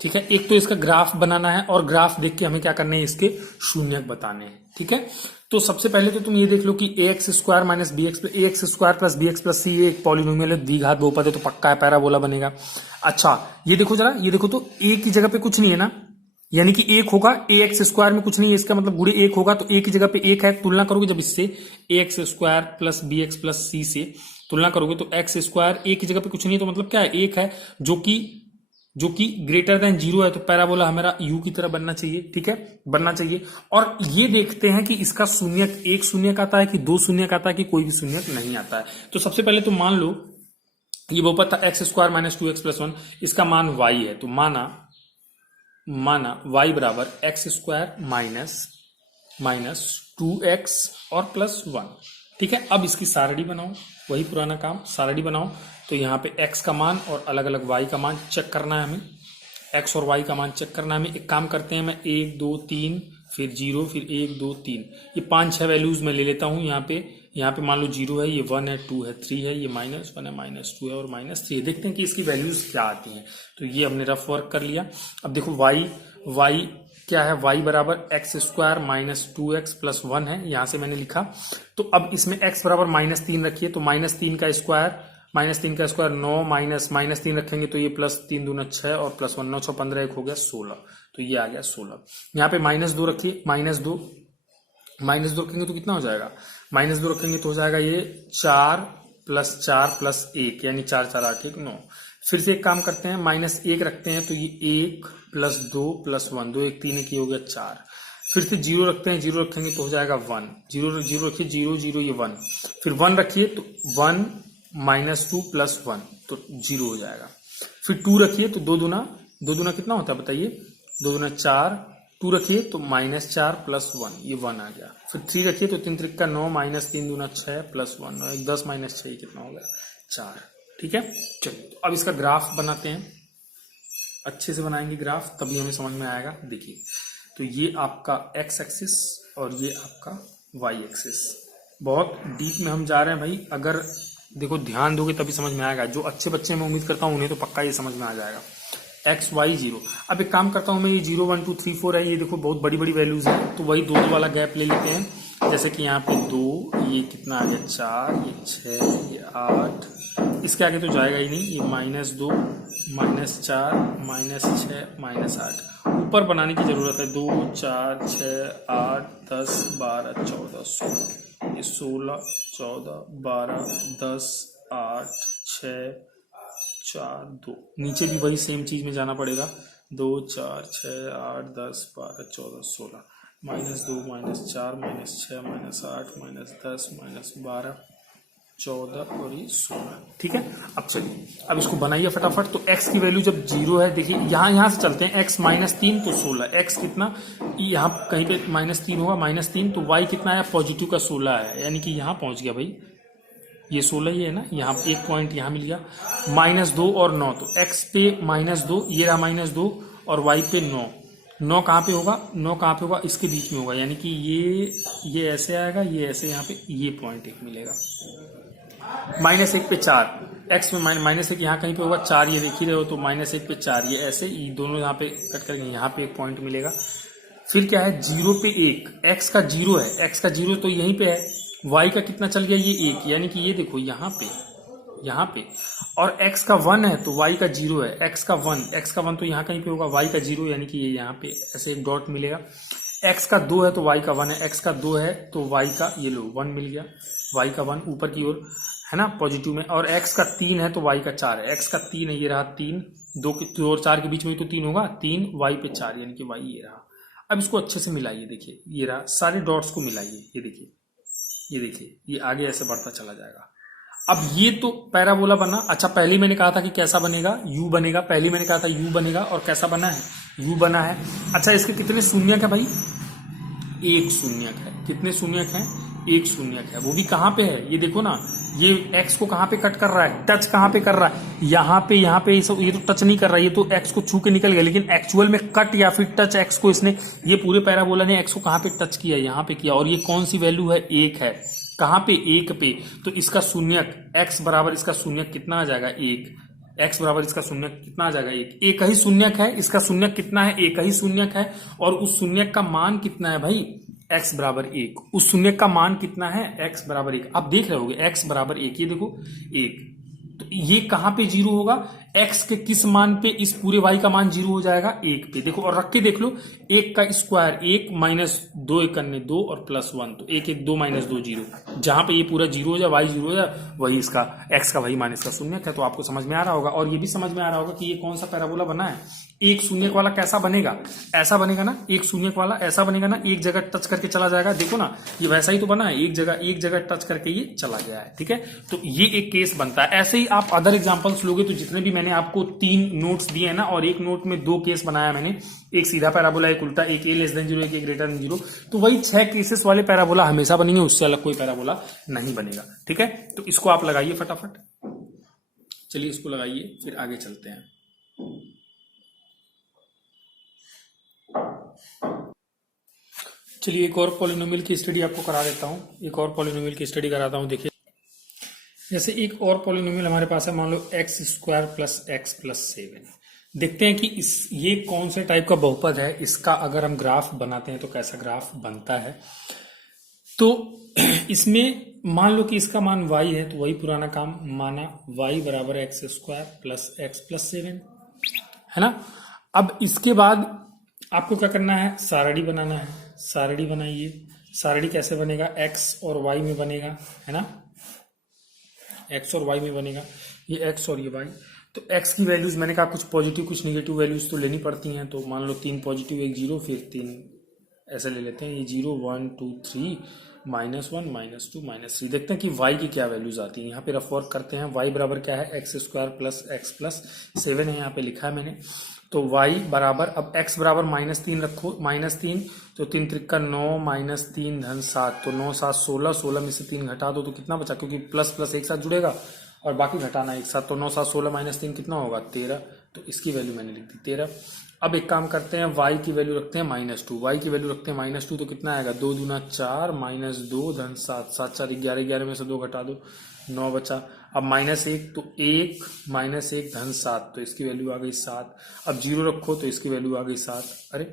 ठीक है। एक तो इसका ग्राफ बनाना है और ग्राफ देख के हमें क्या करने हैं, इसके शून्यक बताने हैं, ठीक है। तो सबसे पहले तो तुम ये देख लो कि X square minus B X square plus B X plus C, ये एक पॉलिनोमियल है, द्विघात बहुपद है, तो पक्का है पैराबोला बनेगा। अच्छा ये देखो जरा, ये देखो तो ए की जगह पे कुछ नहीं है ना, यानी कि 1 होगा, ए एक्स स्क्वायर में कुछ नहीं है, इसका मतलब गुणे 1 होगा, तो ए की जगह पे 1 है। तुलना करोगे जब इससे A X square plus B X plus C से तुलना करोगे तो एक्स स्क्वायर ए की जगह पे कुछ नहीं है, तो मतलब क्या है 1 है, जो कि ग्रेटर देन 0 है, तो पैराबोला हमारा यू की तरह बनना चाहिए, ठीक है, बनना चाहिए। और ये देखते हैं कि इसका शून्यक एक शून्यक आता है कि 2 शून्यक आता है कि कोई भी शून्यक नहीं आता है। तो सबसे पहले तो मान लो ये बहुपद था x square minus 2x plus 1, इसका मान y है, तो माना y बराबर एक्स स्क्वायर माइनस 2x और प्लस 1। ठीक है, अब इसकी सारणी बनाओ, वही पुराना काम, सारणी बनाओ। तो यहाँ पे x का मान और अलग अलग y का मान चेक करना है हमें, x और y का मान चेक करना है हमें। एक काम करते हैं, मैं 1 2 3 फिर 0 फिर 1 2 3, ये 5 6 वैल्यूज मैं ले लेता हूँ। यहाँ पे मान लो 0 है, ये 1 है, 2 है, 3 है, ये -1 है, -2 है और -3 है। देखते हैं कि इसकी वैल्यूज क्या आती हैं। तो ये हमने रफ वर्क कर लिया। अब देखो y क्या है, y बराबर x square minus 2x plus 1 है, यहां से मैंने लिखा। तो अब इसमें x बराबर -3 रखिए, तो -3 का स्क्वायर 9 माइनस 3 रखेंगे तो ये +3 दूना 6 और +1 9 6 15, एक हो गया 16, तो ये आ गया 16। यहाँ पे -2 रखिए, -2 रखेंगे तो कितना हो जाएगा, -2 रखेंगे तो हो जाएगा ये 4 + 1 यानी 4 4 8 1 9। फिर से एक काम करते हैं, -1 रखते हैं तो ये 1 + 2 + 1 2 1 3 1 ये हो गया 4। फिर से 0 रखते हैं, 0 रखेंगे तो हो जाएगा 1, 0 रखिए 0 0 ये 1। फिर 1 रखिए तो 1 -2 + 1 तो 0 हो जाएगा। फिर 2 रखिए तो 2 दूना कितना होता है बताइए, 2 दूना 4, 2 रखिए तो -4 + 1 ये 1 आ गया। फिर 3 रखिए तो 3 3 का 9 -3 दूना 6 + 1 9 1 10 -6 ये कितना हो गया 4। ठीक है, चलिए तो अब इसका ग्राफ बनाते हैं, अच्छे से बनाएंगे ग्राफ तभी हमें समझ में आएगा। देखिए, तो ये आपका x एक्सिस और ये आपका y एक्सिस, बहुत डीप में हम जा रहे हैं भाई। अगर देखो ध्यान दोगे तभी समझ में आएगा, जो अच्छे बच्चे मैं उम्मीद करता हूँ उन्हें तो पक्का ये समझ में आ जाएगा। x y 0, अब एक काम करता हूँ मैं, ये 0 1 2 3 4 है, ये देखो बहुत बड़ी बड़ी वैल्यूज है, तो वही 2 2 वाला गैप ले लेते हैं। जैसे कि यहाँ पे 2, ये कितना आ गया 4, ये 6, ये 8, इसके आगे तो जाएगा ही नहीं, ये -2 -4 -6 -8, ऊपर बनाने की जरूरत है। 2 4 6 8 10 12 14 16, ये 16 14 12 10 8 6 4 2, नीचे भी वही सेम चीज में जाना पड़ेगा। 2 4 6 8 10 12 14 16, -2 -4 -6 -8 -10 -12 14 और ये 16। ठीक है, अब चलिए अब इसको बनाइए फटाफट। तो x की वैल्यू जब 0 है, देखिए यहाँ से चलते हैं, x -3 तो 16, x कितना, यहाँ कहीं पे -3 होगा, -3 तो y कितना है, पॉजिटिव का 16 है, यानी कि यहाँ पहुंच गया भाई, ये 16 ही है ना, यहाँ एक पॉइंट यहाँ मिल गया। -2 और 9, तो x पे -2, ये रहा -2 और y पे 9 कहाँ पे होगा, 9 कहाँ पे होगा, इसके बीच में होगा, यानी कि ये ऐसे आएगा, ये ऐसे, यहाँ पे ये पॉइंट एक मिलेगा। -1 पे 4, x में -1 यहाँ कहीं पे होगा, 4 ये देख ही रहे हो, तो -1 पे 4 ये ऐसे, ये दोनों यहाँ पे कट करके यहाँ पे एक पॉइंट मिलेगा। फिर क्या है, 0 पे 1, x का 0 है, x का 0 तो यहीं पे है, y का कितना चल गया, ये 1, यानी कि ये देखो यहाँ पे, और x का 1 है तो y का 0 है, x का 1 तो यहाँ कहीं पे होगा, y का 0 यानी कि ये यहाँ पे ऐसे एक डॉट मिलेगा। x का 2 है तो y का 1 है, x का 2 है तो y का ये लो 1 मिल गया, y का 1 ऊपर की ओर है ना पॉजिटिव में, और x का 3 है तो y का 4 है, x का 3 है, ये रहा 3, 2 और 4 के बीच में तो 3 होगा, 3 y पे 4 यानी कि y ये रहा। अब इसको अच्छे से मिलाइए, देखिए ये रहा, सारे डॉट्स को मिलाइए, ये देखिए ये आगे ऐसे बढ़ता चला जाएगा। अब ये तो पैराबोला बना। अच्छा, पहले मैंने कहा था कि कैसा बनेगा, u बनेगा, पहले मैंने कहा था u बनेगा, और कैसा बना है, u बना है। अच्छा, इसके कितने शून्यक है भाई, एक शून्यक है। कितने शून्यक हैं, एक शून्यक है, वो भी कहाँ पे है, ये देखो ना, ये x को कहाँ पे कट कर रहा है, टच कहाँ पे कर रहा है, यहाँ पे ये तो टच नहीं कर रहा है, ये तो x को छू के निकल गया, लेकिन एक्चुअल में कट या फिर टच x को इसने, ये पूरे पैराबोला ने x को कहाँ पे टच किया, यहाँ पे किया, और ये कौन सी वैल्यू है, 1 है, कहाँ पे, 1 पे, तो इसका शून्यक x बराबर इसका शून्यक कितना आ जाएगा, 1, x बराबर इसका शून्यक कितना आ जाएगा, 1, एक ही शून्यक है, इसका शून्यक कितना है, एक ही शून्यक है, और उस शून्यक का मान कितना है भाई, x बराबर 1, उस शून्यक का मान कितना है, x बराबर 1, आप देख रहे होगे x बराबर 1, ये देखो 1, तो ये कहाँ पे 0 होगा, x के किस मान पे इस पूरे y का मान 0 हो जाएगा, 1 पे। देखो और रख के देख लो, 1 का स्क्वायर 1 माइनस 2 एक करने 2 और प्लस 1, तो 1 1 2 माइनस 2 0। जहां पे ये पूरा 0 हो जाए, y 0 हो जाए, वही इसका x का वही मान इसका शून्य है। तो आपको समझ में आ रहा होगा, और ये भी समझ में आ रहा होगा कि ये कौन सा पैराबोला बना है। एक शून्य वाला कैसा बनेगा, ऐसा बनेगा ना, एक शून्य वाला ऐसा बनेगा ना, एक जगह टच करके चला जाएगा। देखो ना, ये वैसा ही तो बना है, एक जगह टच करके ये चला गया है, ठीक है। तो ये एक केस बनता है। ऐसे ही आप अदर एग्जांपल्स लोगे तो जितने भी मैंने आपको 3 नोट्स दिए हैं ना, और एक नोट में 2 केस बनाया मैंने, एक सीधा पैराबोला, एक उल्टा, एक a 0, एक a 0, तो वही 6 केसेस वाले पैराबोला हमेशा बनेंगे, उससे अलग कोई पैराबोला नहीं बनेगा, ठीक है। तो इसको आप लगाइए फटाफट, चलिए इसको लगाइए, फिर आगे चलते हैं। चलिए एक और पॉलिनोमियल की स्टडी आपको करा देता हूं, एक और पॉलिनोमियल की स्टडी कराता हूं। देखिए जैसे एक और पॉलिनोमियल हमारे पास है, मान लो x² प्लस x प्लस 7। देखते हैं कि ये कौन से टाइप का बहुपद है, इसका अगर हम ग्राफ बनाते हैं तो कैसा ग्राफ बनता है। तो इसमें मान लो कि इसका मान y है, तो वही पुराना काम माना, y बराबर x² प्लस x प्लस 7, है ना। अब इसके बाद आपको क्या करना है, सारणी बनाना है। सारणी बनाइए। सारणी कैसे बनेगा, x और y में बनेगा, है ना, x और y में बनेगा, ये x और ये y। तो x की वैल्यूज मैंने कहा कुछ पॉजिटिव कुछ निगेटिव वैल्यूज तो लेनी पड़ती हैं। तो मान लो 3 पॉजिटिव 1 0, फिर 3 ऐसे ले लेते हैं, ये 0 1 2 3 -1 -2 -3। देखते हैं कि y की क्या वैल्यूज आती है। यहाँ पे रफ वर्क करते हैं। y बराबर क्या है, x² प्लस x प्लस 7 है, यहाँ पे लिखा है मैंने। तो y बराबर, अब x बराबर -3 रखो, -3 तो 3 त्रिका 9 -3 धन 7, तो 9 7 16, 16 में से 3 घटा दो तो कितना बचा, क्योंकि प्लस प्लस एक साथ जुड़ेगा और बाकी घटाना एक साथ। तो 9 7 16 -3 कितना होगा, 13। तो इसकी वैल्यू मैंने लिख दी 13। अब एक काम करते हैं, y की वैल्यू रखते हैं -2, y की वैल्यू रखते हैं -2, तो कितना आएगा, 2 दूना 4 -2 धन 7, 7 4 11, 11 में से 2 घटा दो, 9 बचा। अब -1 तो 1 -1 धन 7, तो इसकी वैल्यू आ गई 7। अब 0 रखो तो इसकी वैल्यू आ गई 7। अरे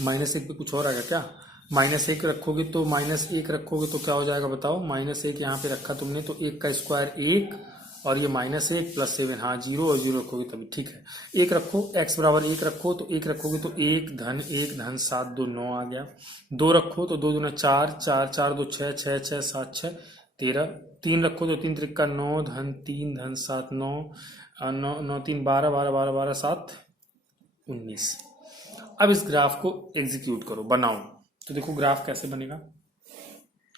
-1 पे कुछ और आएगा क्या, -1 रखोगे तो -1 रखोगे तो क्या हो जाएगा बताओ, -1 यहाँ पे रखा तुमने, तो 1 का स्क्वायर 1 और ये -1 प्लस 7, हाँ 0 और 0 रखोगे तभी ठीक है। 1 रखो, x बराबर 1 रखो, तो 1 रखोगे तो 1 धन 7 2 9 आ गया। 2 रखो तो 2 दूना 4 4 4 2 6 6 6 7 6 13। 3 रखो तो 3 त्रिका 9 धन 3 धन 7 9 9 9 3 12 12 12 12 7 19। अब इस ग्राफ को एग्जीक्यूट करो, बनाओ। तो देखो ग्राफ कैसे बनेगा,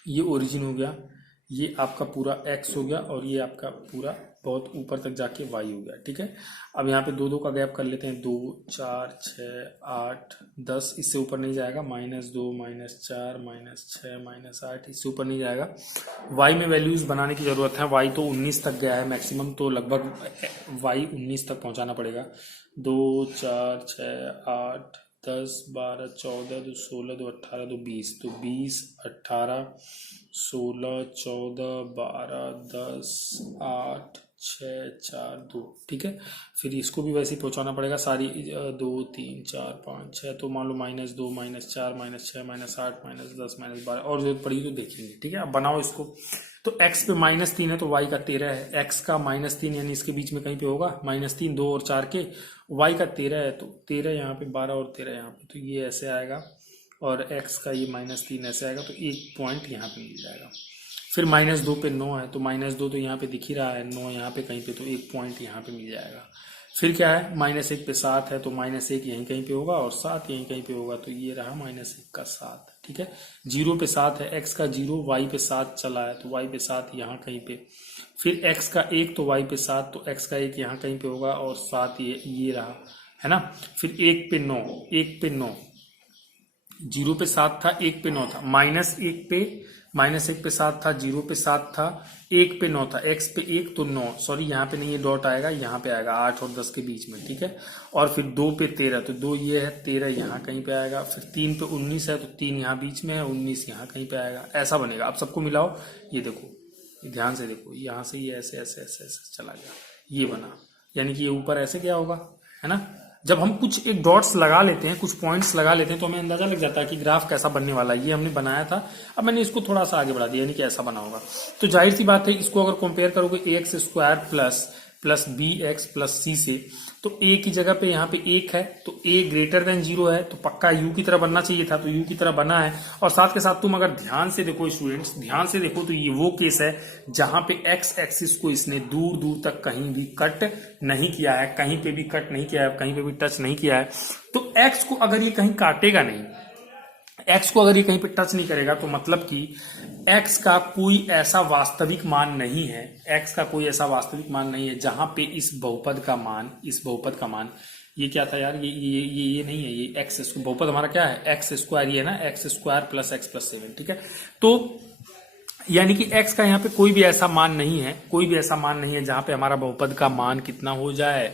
ये ओरिजिन हो गया, ये आपका पूरा x हो गया, और ये आपका पूरा बहुत ऊपर तक जाके y हो गया, ठीक है। अब यहाँ पे 2 2 का गैप कर लेते हैं, 2 4 6 8 10, इससे ऊपर नहीं जाएगा, -2 -4 -6 -8, इससे ऊपर नहीं जाएगा। y में वैल्यूज बनाने की जरूरत है, y तो 19 तक गया है मैक्सिमम, तो लगभग y 19 तक पहुंचाना पड़ेगा। 2 4 6 8 10 12 14 2 16 2 18 2 20, तो 20 18 16 14 12 10 8 6 4 2, ठीक है। फिर इसको भी वैसे ही पहुंचाना पड़ेगा सारी, 2 3 4 5 6, तो मान लो -2 -4 -6 -8 -10 -12, और जरूरत पड़ी तो देखेंगे, ठीक है। अब बनाओ इसको। तो x पे -3 है तो y का 13 है, x का -3 यानी इसके बीच में कहीं पे होगा, -3 2 और 4 के, y का 13 है, तो 13 यहाँ पे 12 और 13 यहाँ पे, तो ये ऐसे आएगा, और x का ये -3 ऐसे आएगा, तो एक पॉइंट यहाँ पे मिल जाएगा। फिर -2 पे 9 है, तो -2 तो यहाँ पे दिख ही रहा है, 9 यहाँ पे कहीं पे, तो एक पॉइंट यहाँ पे मिल जाएगा। फिर क्या है, -1 पे 7 है, तो -1 यहीं कहीं पे होगा और 7 यहीं कहीं पे होगा, तो ये रहा -1 का 7, ठीक है। 0 पे 7 है, x का 0, y पे 7 चला है, तो y पे 7 यहाँ कहीं पे। फिर x का 1 तो y पे 7, तो x का 1 यहाँ कहीं पे होगा, और 7 ये रहा, है ना। फिर 1 पे 9, 1 पे 9, 0 पे 7 था, 1 पे 9 था, -1 पे 7 था, 0 पे 7 था, 1 पे 9 था, x पे 1 तो 9, सॉरी यहाँ पे नहीं, ये डॉट आएगा, यहाँ पे आएगा 8 और 10 के बीच में, ठीक है। और फिर 2 पे 13, तो 2 ये है, 13 यहाँ कहीं पे आएगा। फिर 3 पे 19 है, तो 3 यहाँ बीच में है, 19 यहाँ कहीं पे आएगा, ऐसा बनेगा। अब सबको मिलाओ, ये देखो, ध्यान से देखो, यहाँ से ये ऐसे ऐसे ऐसे ऐसे चला गया, ये बना, यानी कि ये ऊपर ऐसे क्या होगा, है ना। जब हम कुछ एक डॉट्स लगा लेते हैं, कुछ पॉइंट्स लगा लेते हैं, तो हमें अंदाजा लग जाता है कि ग्राफ कैसा बनने वाला है। ये हमने बनाया था, अब मैंने इसको थोड़ा सा आगे बढ़ा दिया, यानी कि ऐसा बना होगा। तो जाहिर सी बात है, इसको अगर कंपेयर करोगे ax² plus plus B X plus C से, तो a की जगह पे यहाँ पे 1 है, तो a ग्रेटर देन 0 है, तो पक्का u की तरह बनना चाहिए था, तो u की तरह बना है। और साथ के साथ तुम अगर ध्यान से देखो स्टूडेंट्स, ध्यान से देखो तो ये वो केस है जहां पे x एक्सिस को इसने दूर दूर तक कहीं भी कट नहीं किया है, कहीं पे भी कट नहीं किया है, कहीं पे भी टच नहीं किया है। तो x को अगर ये कहीं काटेगा नहीं, x को अगर ये कहीं पे टच नहीं करेगा, तो मतलब कि x का कोई ऐसा वास्तविक मान नहीं है, x का कोई ऐसा वास्तविक मान नहीं है जहां पे इस बहुपद का मान, ये क्या था यार, ये नहीं है, ये एक्स स्क्वायर, बहुपद हमारा क्या है एक्स स्क्वायर, ये है ना x square plus X plus 7, ठीक है। तो यानी कि x का यहाँ पे कोई भी ऐसा मान नहीं है, कोई भी ऐसा मान नहीं है जहां पे हमारा बहुपद का मान कितना हो जाए,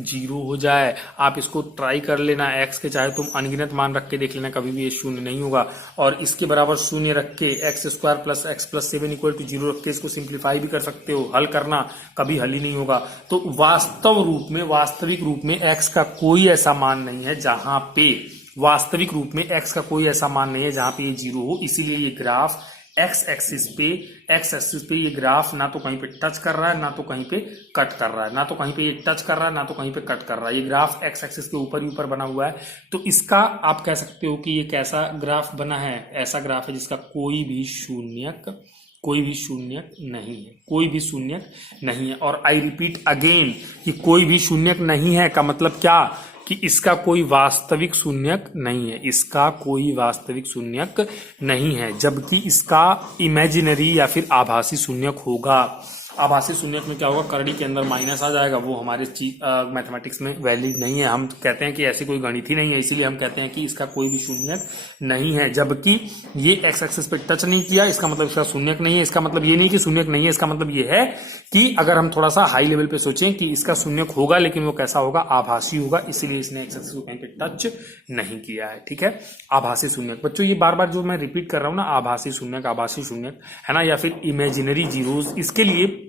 0 हो जाए। आप इसको ट्राई कर लेना, x के चाहे तुम अनगिनत मान रख के देख लेना, कभी भी ये शून्य नहीं होगा। और इसके बराबर शून्य रख के X square plus X plus 7 equal to 0 रख के इसको सिंप्लीफाई भी कर सकते हो, हल करना, कभी हल ही नहीं होगा। तो वास्तविक रूप में x का कोई ऐसा मान नहीं है जहां पे, वास्तविक रूप में x का कोई ऐसा मान नहीं है जहां पे ये 0 हो। इसीलिए ये ग्राफ एक्स एक्सिस पे ये ग्राफ ना तो कहीं पे टच कर रहा है, ना तो कहीं पे कट कर रहा है, ना तो कहीं पे ये टच कर रहा है, ना तो कहीं पे कट कर रहा है। ये ग्राफ एक्स एक्सिस के ऊपर ही ऊपर बना हुआ है। तो इसका आप कह सकते हो कि ये कैसा ग्राफ बना है, ऐसा ग्राफ है जिसका कोई भी शून्यक नहीं है। और आई रिपीट अगेन कि कोई भी शून्यक नहीं है का मतलब क्या, कि इसका कोई वास्तविक शून्यक नहीं है, इसका कोई वास्तविक शून्यक नहीं है, जबकि इसका इमेजिनरी या फिर आभासी शून्यक होगा। आभासी शून्यक में क्या होगा, करड़ी के अंदर माइनस आ जाएगा, वो हमारे मैथमेटिक्स में वैलिड नहीं है। हम कहते हैं कि ऐसी कोई गणित ही नहीं है, इसीलिए हम कहते हैं कि इसका कोई भी शून्यक नहीं है। जबकि ये एक्स एक्सिस पे टच नहीं किया, इसका मतलब इसका शून्यक नहीं है। इसका मतलब ये नहीं कि शून्यक नहीं है, इसका मतलब ये है कि अगर हम थोड़ा सा हाई लेवल पे सोचें कि इसका शून्यक होगा, लेकिन वो कैसा होगा, आभासी होगा, इसीलिए इसने एक्स एक्सिस को कहीं पे टच नहीं किया है, ठीक है। आभासी शून्यक बच्चों, ये बार बार जो मैं रिपीट कर रहा हूं ना, आभासी शून्यक है ना, या फिर इमेजिनरी जीरोस, इसके लिए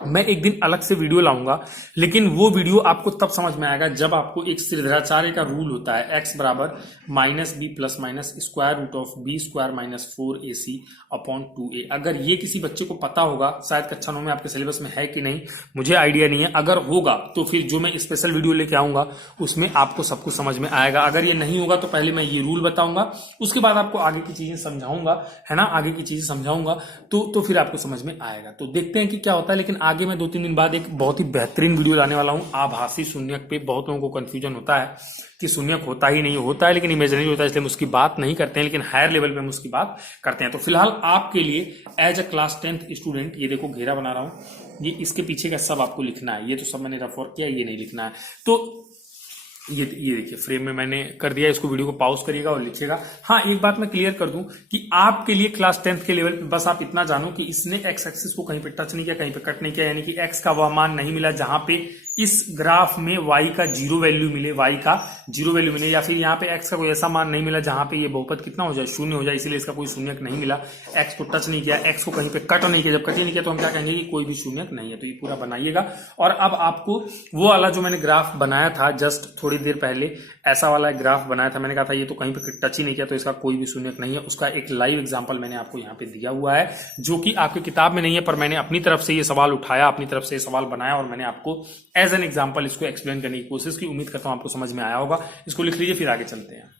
मैं एक दिन अलग से वीडियो लाऊंगा। लेकिन वो वीडियो आपको तब समझ में आएगा जब आपको एक सिरधराचार्य का रूल होता है, x बराबर minus B plus minus square root of B square minus 4ac upon 2a। अगर ये किसी बच्चे को पता होगा, शायद कक्षा 9 में आपके सिलेबस में है कि नहीं मुझे आइडिया नहीं है, अगर होगा तो फिर जो मैं स्पेशल वीडियो लेके आऊंगा उसमें आपको सब कुछ समझ में आएगा। अगर ये नहीं होगा तो पहले मैं ये रूल बताऊंगा, उसके बाद आपको आगे की चीजें समझाऊंगा, है ना, आगे की चीजें समझाऊंगा, तो फिर आपको समझ में आएगा। तो देखते हैं कि क्या होता है। लेकिन आगे मैं 2-3 दिन बाद एक बहुत ही बेहतरीन वीडियो लाने वाला हूं आभासी शून्यक पे। बहुत लोगों को कंफ्यूजन होता है कि शून्यक होता ही नहीं, होता है लेकिन इमेजिनरी होता है, इसलिए हम उसकी बात नहीं करते हैं, लेकिन हायर लेवल पे हम उसकी बात करते हैं। तो फिलहाल आपके लिए as a class 10th student, ये देखो घेरा बना रहा हूं, ये इसके पीछे का सब आपको लिखना है। ये तो सब मैंने रफ वर्क किया, ये नहीं लिखना है। तो ये देखिए फ्रेम में मैंने कर दिया, इसको वीडियो को पॉज करिएगा और लिखिएगा। हाँ, एक बात मैं क्लियर कर दूं कि आपके लिए क्लास 10th के लेवल पे बस आप इतना जानो कि इसने एक्स एक्सिस को कहीं पे टच नहीं किया, कहीं पे कट नहीं किया, यानी कि एक्स का वह मान नहीं मिला जहां पे इस ग्राफ में y का 0 वैल्यू मिले, या फिर यहाँ पे x का कोई ऐसा मान नहीं मिला जहां पे ये बहुपद कितना हो जाए, शून्य हो जाए, इसीलिए इसका कोई शून्यक नहीं मिला। x को टच नहीं किया, x को कहीं पे कट नहीं किया, जब कट ही नहीं किया तो हम क्या कहेंगे कि कोई भी शून्यक नहीं है। तो ये पूरा बनाइएगा। और अब आपको वो वाला जो मैंने ग्राफ बनाया था जस्ट थोड़ी देर पहले, ऐसा वाला ग्राफ बनाया था, मैंने कहा था ये तो कहीं पे टच ही नहीं किया तो इसका कोई भी शून्यक नहीं है, उसका एक लाइव एग्जांपल मैंने आपको यहाँ पे दिया हुआ है, जो कि आपकी किताब में नहीं है, पर मैंने अपनी तरफ से ये सवाल उठाया, अपनी तरफ से ये सवाल बनाया और मैंने आपको एज एन एग्जांपल इसको एक्सप्लेन करने की कोशिश की। उम्मीद करता हूं आपको समझ में आया होगा। इसको लिख लीजिए, फिर आगे चलते हैं।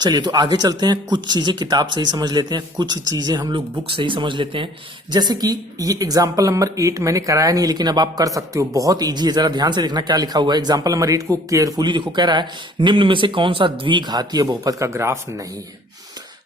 चलिए तो आगे चलते हैं। कुछ चीजें किताब से ही समझ लेते हैं, कुछ चीजें हम लोग बुक से ही समझ लेते हैं। जैसे कि ये एग्जाम्पल नंबर 8 मैंने कराया नहीं, लेकिन अब आप कर सकते हो, बहुत इजी है। जरा ध्यान से देखना क्या लिखा हुआ है। एग्जाम्पल नंबर 8 को केयरफुली देखो, कह रहा है निम्न में से कौन सा द्विघातीय बहुपद का ग्राफ नहीं है।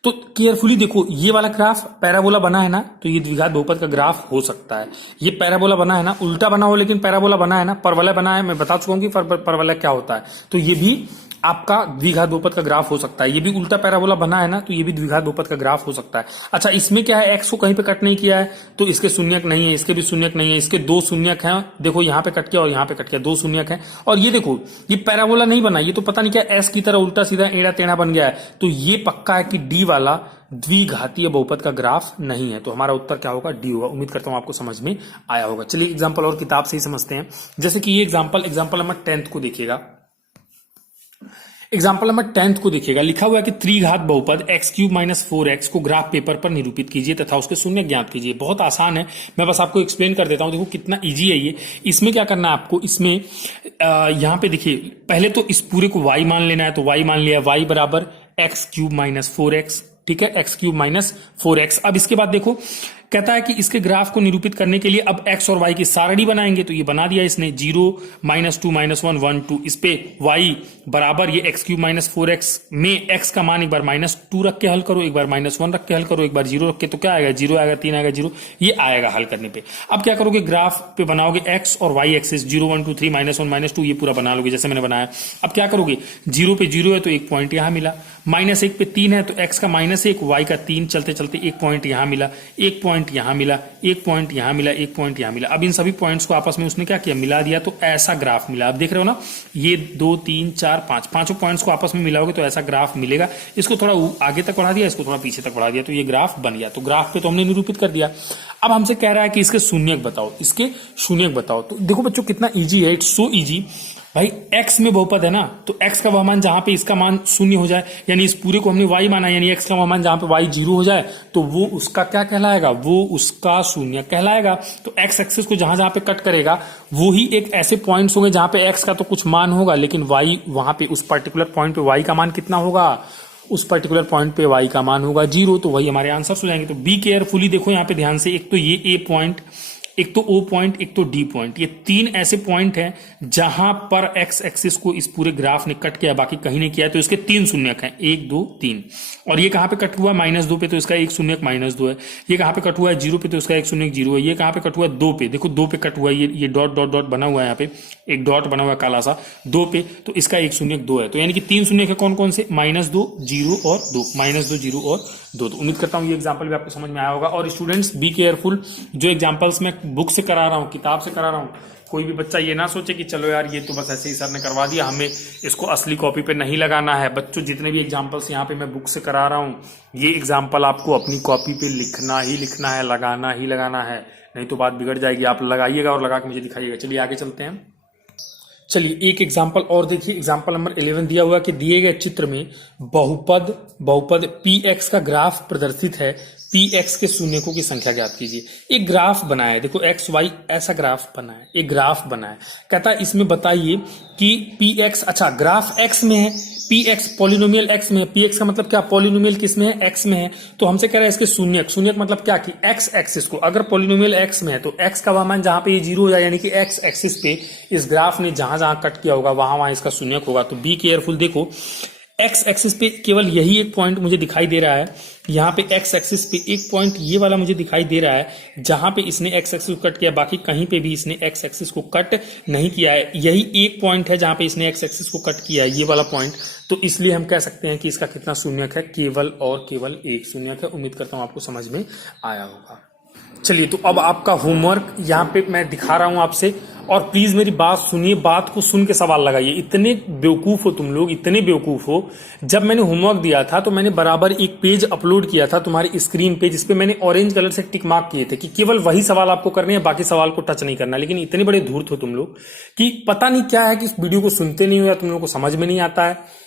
तो केयरफुली देखो, ये वाला ग्राफ पैराबोला बना है ना, तो ये द्विघात बहुपद का ग्राफ हो सकता है। ये पैराबोला बना है ना, उल्टा बना हो लेकिन पैराबोला बना है ना, परवलय बना है, मैं बता चुका हूं कि परवलय क्या होता है। तो ये भी आपका द्विघात बहुपद का ग्राफ हो सकता है। ये भी उल्टा पैराबोला बना है ना, तो ये भी द्विघात बहुपद का ग्राफ हो सकता है। अच्छा, इसमें क्या है, एक्स को कहीं पे कट नहीं किया है तो इसके शून्यक नहीं है, इसके भी शून्यक नहीं है, इसके 2 शून्यक हैं। देखो यहाँ पे कट किया और यहाँ पे कट किया, 2 शून्यक हैं। और ये देखो, ये पैराबोला नहीं बना, ये तो पता नहीं क्या एस की तरह उल्टा सीधा टेढ़ा टेढ़ा बन गया है। तो ये पक्का है कि डी वाला द्विघातीय बहुपद का ग्राफ नहीं है। तो हमारा उत्तर क्या होगा, डी होगा। उम्मीद करता हूं आपको समझ में आया होगा। चलिए एग्जांपल और किताब से ही समझते हैं। जैसे कि ये एग्जांपल नंबर 10th को देखिएगा। एग्जाम्पल नंबर 10 को देखिएगा, लिखा हुआ है कि त्रिघात बहुपद x³ - 4x को ग्राफ पेपर पर निरूपित कीजिए तथा उसके शून्य ज्ञात कीजिए। बहुत आसान है, मैं बस आपको एक्सप्लेन कर देता हूं। देखो कितना इजी है ये। इसमें क्या करना है आपको, इसमें यहां पे देखिए, पहले तो इस पूरे को y मान लेना है, तो y मान लिया, y बराबर x³ - 4x, ठीक है, x³ - 4x। अब इसके बाद देखो कहता है कि इसके ग्राफ को निरूपित करने के लिए अब x और y की सारणी बनाएंगे, तो ये बना दिया इसने, 0 -2 -1 1 2। इस पे y बराबर ये x³ - 4x में x का मान एक बार -2 रख के हल करो, एक बार -1 रख के हल करो, एक बार 0 रख के, तो क्या आएगा, 0 आएगा, 3 आएगा, 0, ये आएगा हल करने पे। अब क्या करोगे, ग्राफ पे बनाओगे x और y एक्सिस, 0 1 2 3 -1 -2, ये पूरा बना लोगे जैसे मैंने बनाया। अब क्या करोगे, 0 पे 0 है तो एक पॉइंट यहां मिला, -1 पे 3 है तो x का -1, y का 3, चलते चलते एक पॉइंट यहां मिला, एक पॉइंट यहां मिला, एक पॉइंट यहां मिला, एक पॉइंट यहां मिला। अब इन सभी पॉइंट्स को आपस में उसने क्या किया, मिला दिया, तो ऐसा ग्राफ मिला। आप देख रहे हो ना, ये 2 3 4 5 पांचों पॉइंट्स को आपस में मिलाओगे तो ऐसा ग्राफ मिलेगा। इसको थोड़ा आगे तक बढ़ा दिया, इसको थोड़ा पीछे तक बढ़ा दिया, तो ये ग्राफ बन गया। तो ग्राफ पे तो हमने निरूपित कर दिया। अब हमसे कह रहा है कि इसके शून्यक बताओ, इसके शून्यक बताओ। तो देखो बच्चों कितना इजी है, इट्स सो इजी भाई। x में बहुपद है ना, तो x का वह मान जहां पे इसका मान शून्य हो जाए, यानी इस पूरे को हमने y माना, यानी x का वह मान जहां पे y 0 हो जाए, तो वो उसका क्या कहलाएगा, वो उसका शून्य कहलाएगा। तो x एक्सिस को जहां जहां पे कट करेगा वो ही एक ऐसे पॉइंट्स होंगे जहां पे x का तो कुछ मान होगा, लेकिन y वहां पे उस पर्टिकुलर पॉइंट पे y का मान कितना होगा, उस पर्टिकुलर पॉइंट पे y का मान होगा 0, तो वही हमारे आंसर्स हो जाएंगे। तो बी केयरफुली, देखो यहाँ पे ध्यान से, एक तो ये ए पॉइंट, एक तो O पॉइंट, एक तो D पॉइंट, ये 3 ऐसे पॉइंट हैं जहां पर x एक्सिस को इस पूरे ग्राफ ने कट किया, बाकी कहीं नहीं किया है, तो इसके 3 शून्यक हैं, 1 2 3। और ये कहां पे कट हुआ, -2 पे, तो इसका एक शून्यक -2 है। ये कहां पे कट हुआ है, 0 पे, तो इसका एक शून्यक 0 है। ये कहां पे कट हुआ है, 2 पे, देखो 2 पे कट हुआ है, ये डॉट डॉट डॉट बना हुआ है, यहाँ पे एक डॉट बना हुआ है काला सा, 2 पे, तो इसका एक शून्यक 2 है। तो यानी कि 3 शून्यक है, कौन कौन से, -2 0 और 2, -2 0 और 2। तो उम्मीद करता हूं ये एग्जाम्पल भी आपको समझ में आया होगा। और स्टूडेंट्स बी केयरफुल, जो एग्जाम्पल्स मैं बुक से करा रहा हूं, किताब से करा रहा हूं, कोई भी बच्चा ये ना सोचे कि चलो यार ये तो बस ऐसे ही सर ने करवा दिया, हमें इसको असली कॉपी पे नहीं लगाना है। बच्चों जितने भी एग्जाम्पल्स यहाँ पे मैं बुक से करा रहा हूँ, ये एग्जाम्पल आपको अपनी कॉपी पे लिखना ही लिखना है, लगाना ही लगाना है, नहीं तो बात बिगड़ जाएगी। आप लगाइएगा और लगा के मुझे दिखाइएगा। चलिए आगे चलते हैं। चलिए एक एग्जाम्पल और देखिए, एग्जाम्पल नंबर 11 दिया हुआ कि दिए गए चित्र में बहुपद px का ग्राफ प्रदर्शित है, px के शून्यकों की संख्या ज्ञात कीजिए। एक ग्राफ बनाया है, देखो x y ऐसा ग्राफ बना है, एक ग्राफ बना है। कहता है इसमें बताइए कि px, अच्छा ग्राफ x में है, px पॉलिनोमियल x में है, px का मतलब क्या, पॉलिनोमियल किस में है, x में है। तो हमसे कह रहा है इसके शून्यक मतलब क्या कि x एक्सिस को, अगर पॉलिनोमियल x में है तो x का वह मान जहां पे ये 0 हो जाए, यानी कि x एक्सिस पे इस ग्राफ ने जहां जहां कट किया होगा वहां वहां इसका शून्यक होगा। तो बी केयरफुल, देखो x एक्सिस पे केवल यही एक पॉइंट मुझे दिखाई दे रहा है, यहाँ पे x एक्सिस पे एक पॉइंट ये वाला मुझे दिखाई दे रहा है जहां पे इसने x एक्सिस को कट किया, बाकी कहीं पे भी इसने x एक्सिस को कट नहीं किया है। यही एक पॉइंट है जहां पे इसने x एक्सिस को कट किया है, ये वाला पॉइंट। तो इसलिए हम कह सकते हैं कि इसका कितना शून्यक है, केवल और केवल एक शून्यक है। उम्मीद करता हूं आपको समझ में आया होगा। चलिए तो अब आपका होमवर्क यहाँ पे मैं दिखा रहा हूं आपसे, और प्लीज मेरी बात सुनिए, बात को सुन के सवाल लगाइए। इतने बेवकूफ हो तुम लोग, इतने बेवकूफ हो, जब मैंने होमवर्क दिया था तो मैंने बराबर एक पेज अपलोड किया था तुम्हारी स्क्रीन पे, जिसपे मैंने ऑरेंज कलर से टिक मार्क किए थे कि केवल वही सवाल आपको करने हैं, बाकी सवाल को टच नहीं करना। लेकिन इतने बड़े धूर्त हो तुम लोग कि पता नहीं क्या है कि इस वीडियो को सुनते नहीं हो या तुम लोगों को समझ में नहीं आता है।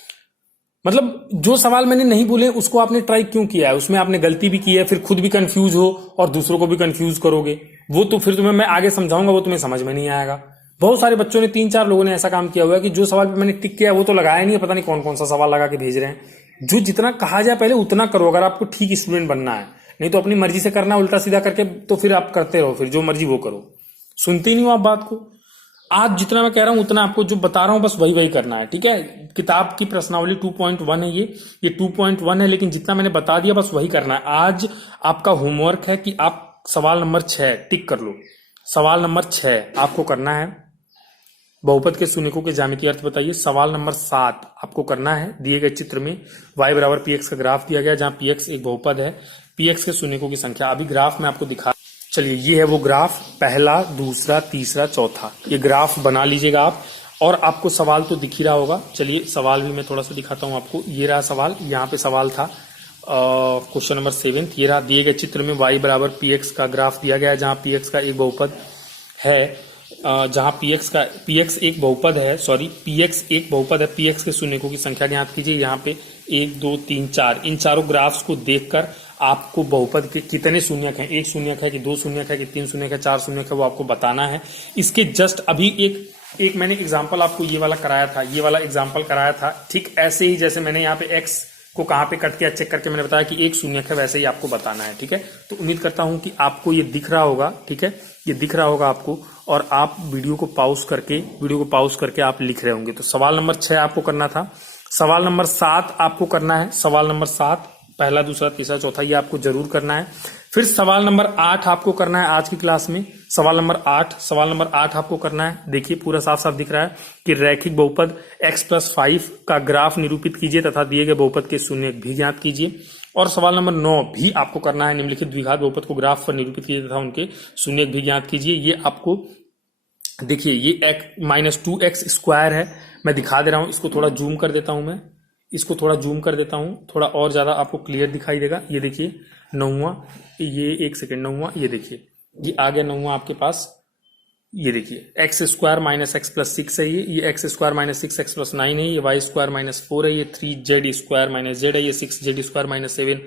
मतलब जो सवाल मैंने नहीं बोले उसको आपने ट्राई क्यों किया है, उसमें आपने गलती भी की है, फिर खुद भी कंफ्यूज हो और दूसरों को भी कंफ्यूज करोगे। वो तो फिर तुम्हें मैं आगे समझाऊंगा, वो तुम्हें समझ में नहीं आएगा। बहुत सारे बच्चों ने, 3-4 लोगों ने ऐसा काम किया हुआ है कि जो सवाल पे मैंने टिक किया वो तो लगाया नहीं है, पता नहीं कौन कौन सा सवाल लगा के भेज रहे हैं। जो जितना कहा जाए पहले उतना करो, अगर आपको ठीक स्टूडेंट बनना है। नहीं तो अपनी मर्जी से करना उल्टा सीधा करके, तो फिर आप करते रहो, फिर जो मर्जी वो करो। सुनते ही नहीं हो आप बात को। आज जितना मैं कह रहा हूं उतना आपको जो बता रहा हूं बस वही करना है, ठीक है। किताब की प्रश्नावली 2.1 है, ये 2.1 है, लेकिन जितना मैंने बता दिया बस वही करना है। आज आपका होमवर्क है कि आप सवाल नंबर 6 टिक कर लो। सवाल नंबर 6 आपको करना है, बहुपद के शून्यकों के ज्यामितीय अर्थ बताइए। सवाल नंबर 7 आपको करना है, दिए गए चित्र में y बराबर px का ग्राफ दिया गया, जहां px एक बहुपद है, px के शून्यकों की संख्या। अभी ग्राफ में आपको दिखा, चलिए ये है वो ग्राफ, पहला, दूसरा, तीसरा, चौथा, ये ग्राफ बना लीजिएगा आप। और आपको सवाल तो दिख ही रहा होगा। चलिए सवाल भी मैं थोड़ा सा दिखाता हूं आपको। ये रहा सवाल, यहाँ पे सवाल था क्वेश्चन नंबर 7। ये रहा, दिए गए चित्र में y बराबर px का ग्राफ दिया गया है, जहां px का एक बहुपद है, जहां px एक बहुपद है, सॉरी px एक बहुपद है, px के शून्यकों की संख्या ज्ञात कीजिए। यहाँ पे 1 2 3 4 इन चारों ग्राफ्स को देखकर आपको बहुपद के कितने शून्यक हैं, एक शून्यक है कि दो शून्यक है कि तीन शून्यक है, चार शून्यक है, वो आपको बताना है। इसके जस्ट अभी एक मैंने एग्जाम्पल आपको ये वाला कराया था, ये वाला एग्जाम्पल कराया था, ठीक ऐसे ही जैसे मैंने यहाँ पे x को कहाँ पे कट किया चेक करके मैंने बताया कि एक शून्यक है, वैसे ही आपको बताना है। ठीक है, तो उम्मीद करता हूं कि आपको ये दिख रहा होगा। ठीक है, ये दिख रहा होगा आपको, और आप वीडियो को पॉज करके आप लिख रहे होंगे। तो सवाल नंबर 6 आपको करना था, सवाल नंबर 7 आपको करना है, सवाल नंबर 7 पहला दूसरा तीसरा चौथा ये आपको जरूर करना है। फिर सवाल नंबर 8 आपको करना है आज की क्लास में, सवाल नंबर 8 आपको करना है। देखिए पूरा साफ साफ दिख रहा है कि रैखिक बहुपद x+5 का ग्राफ निरूपित कीजिए तथा दिए गए बहुपद के शून्यक भी ज्ञात कीजिए। और सवाल नंबर 9 भी आपको करना है, निम्नलिखित द्विघात बहुपद को ग्राफ पर निरूपित कीजिए तथा उनके शून्यक भी ज्ञात कीजिए। ये आपको देखिए ये -2x² है, मैं दिखा दे रहा हूं, इसको थोड़ा जूम कर देता हूं, मैं इसको थोड़ा जूम कर देता हूं, थोड़ा और ज्यादा आपको क्लियर दिखाई देगा। ये देखिए 9वां, ये एक सेकेंड 9वां, ये देखिए ये आ गया 9वां आपके पास। ये देखिए x² - x+6 है, ये x² - 6 x+9 है, ये y² - 4 है, ये 3z² - z है, ये 6z² - 7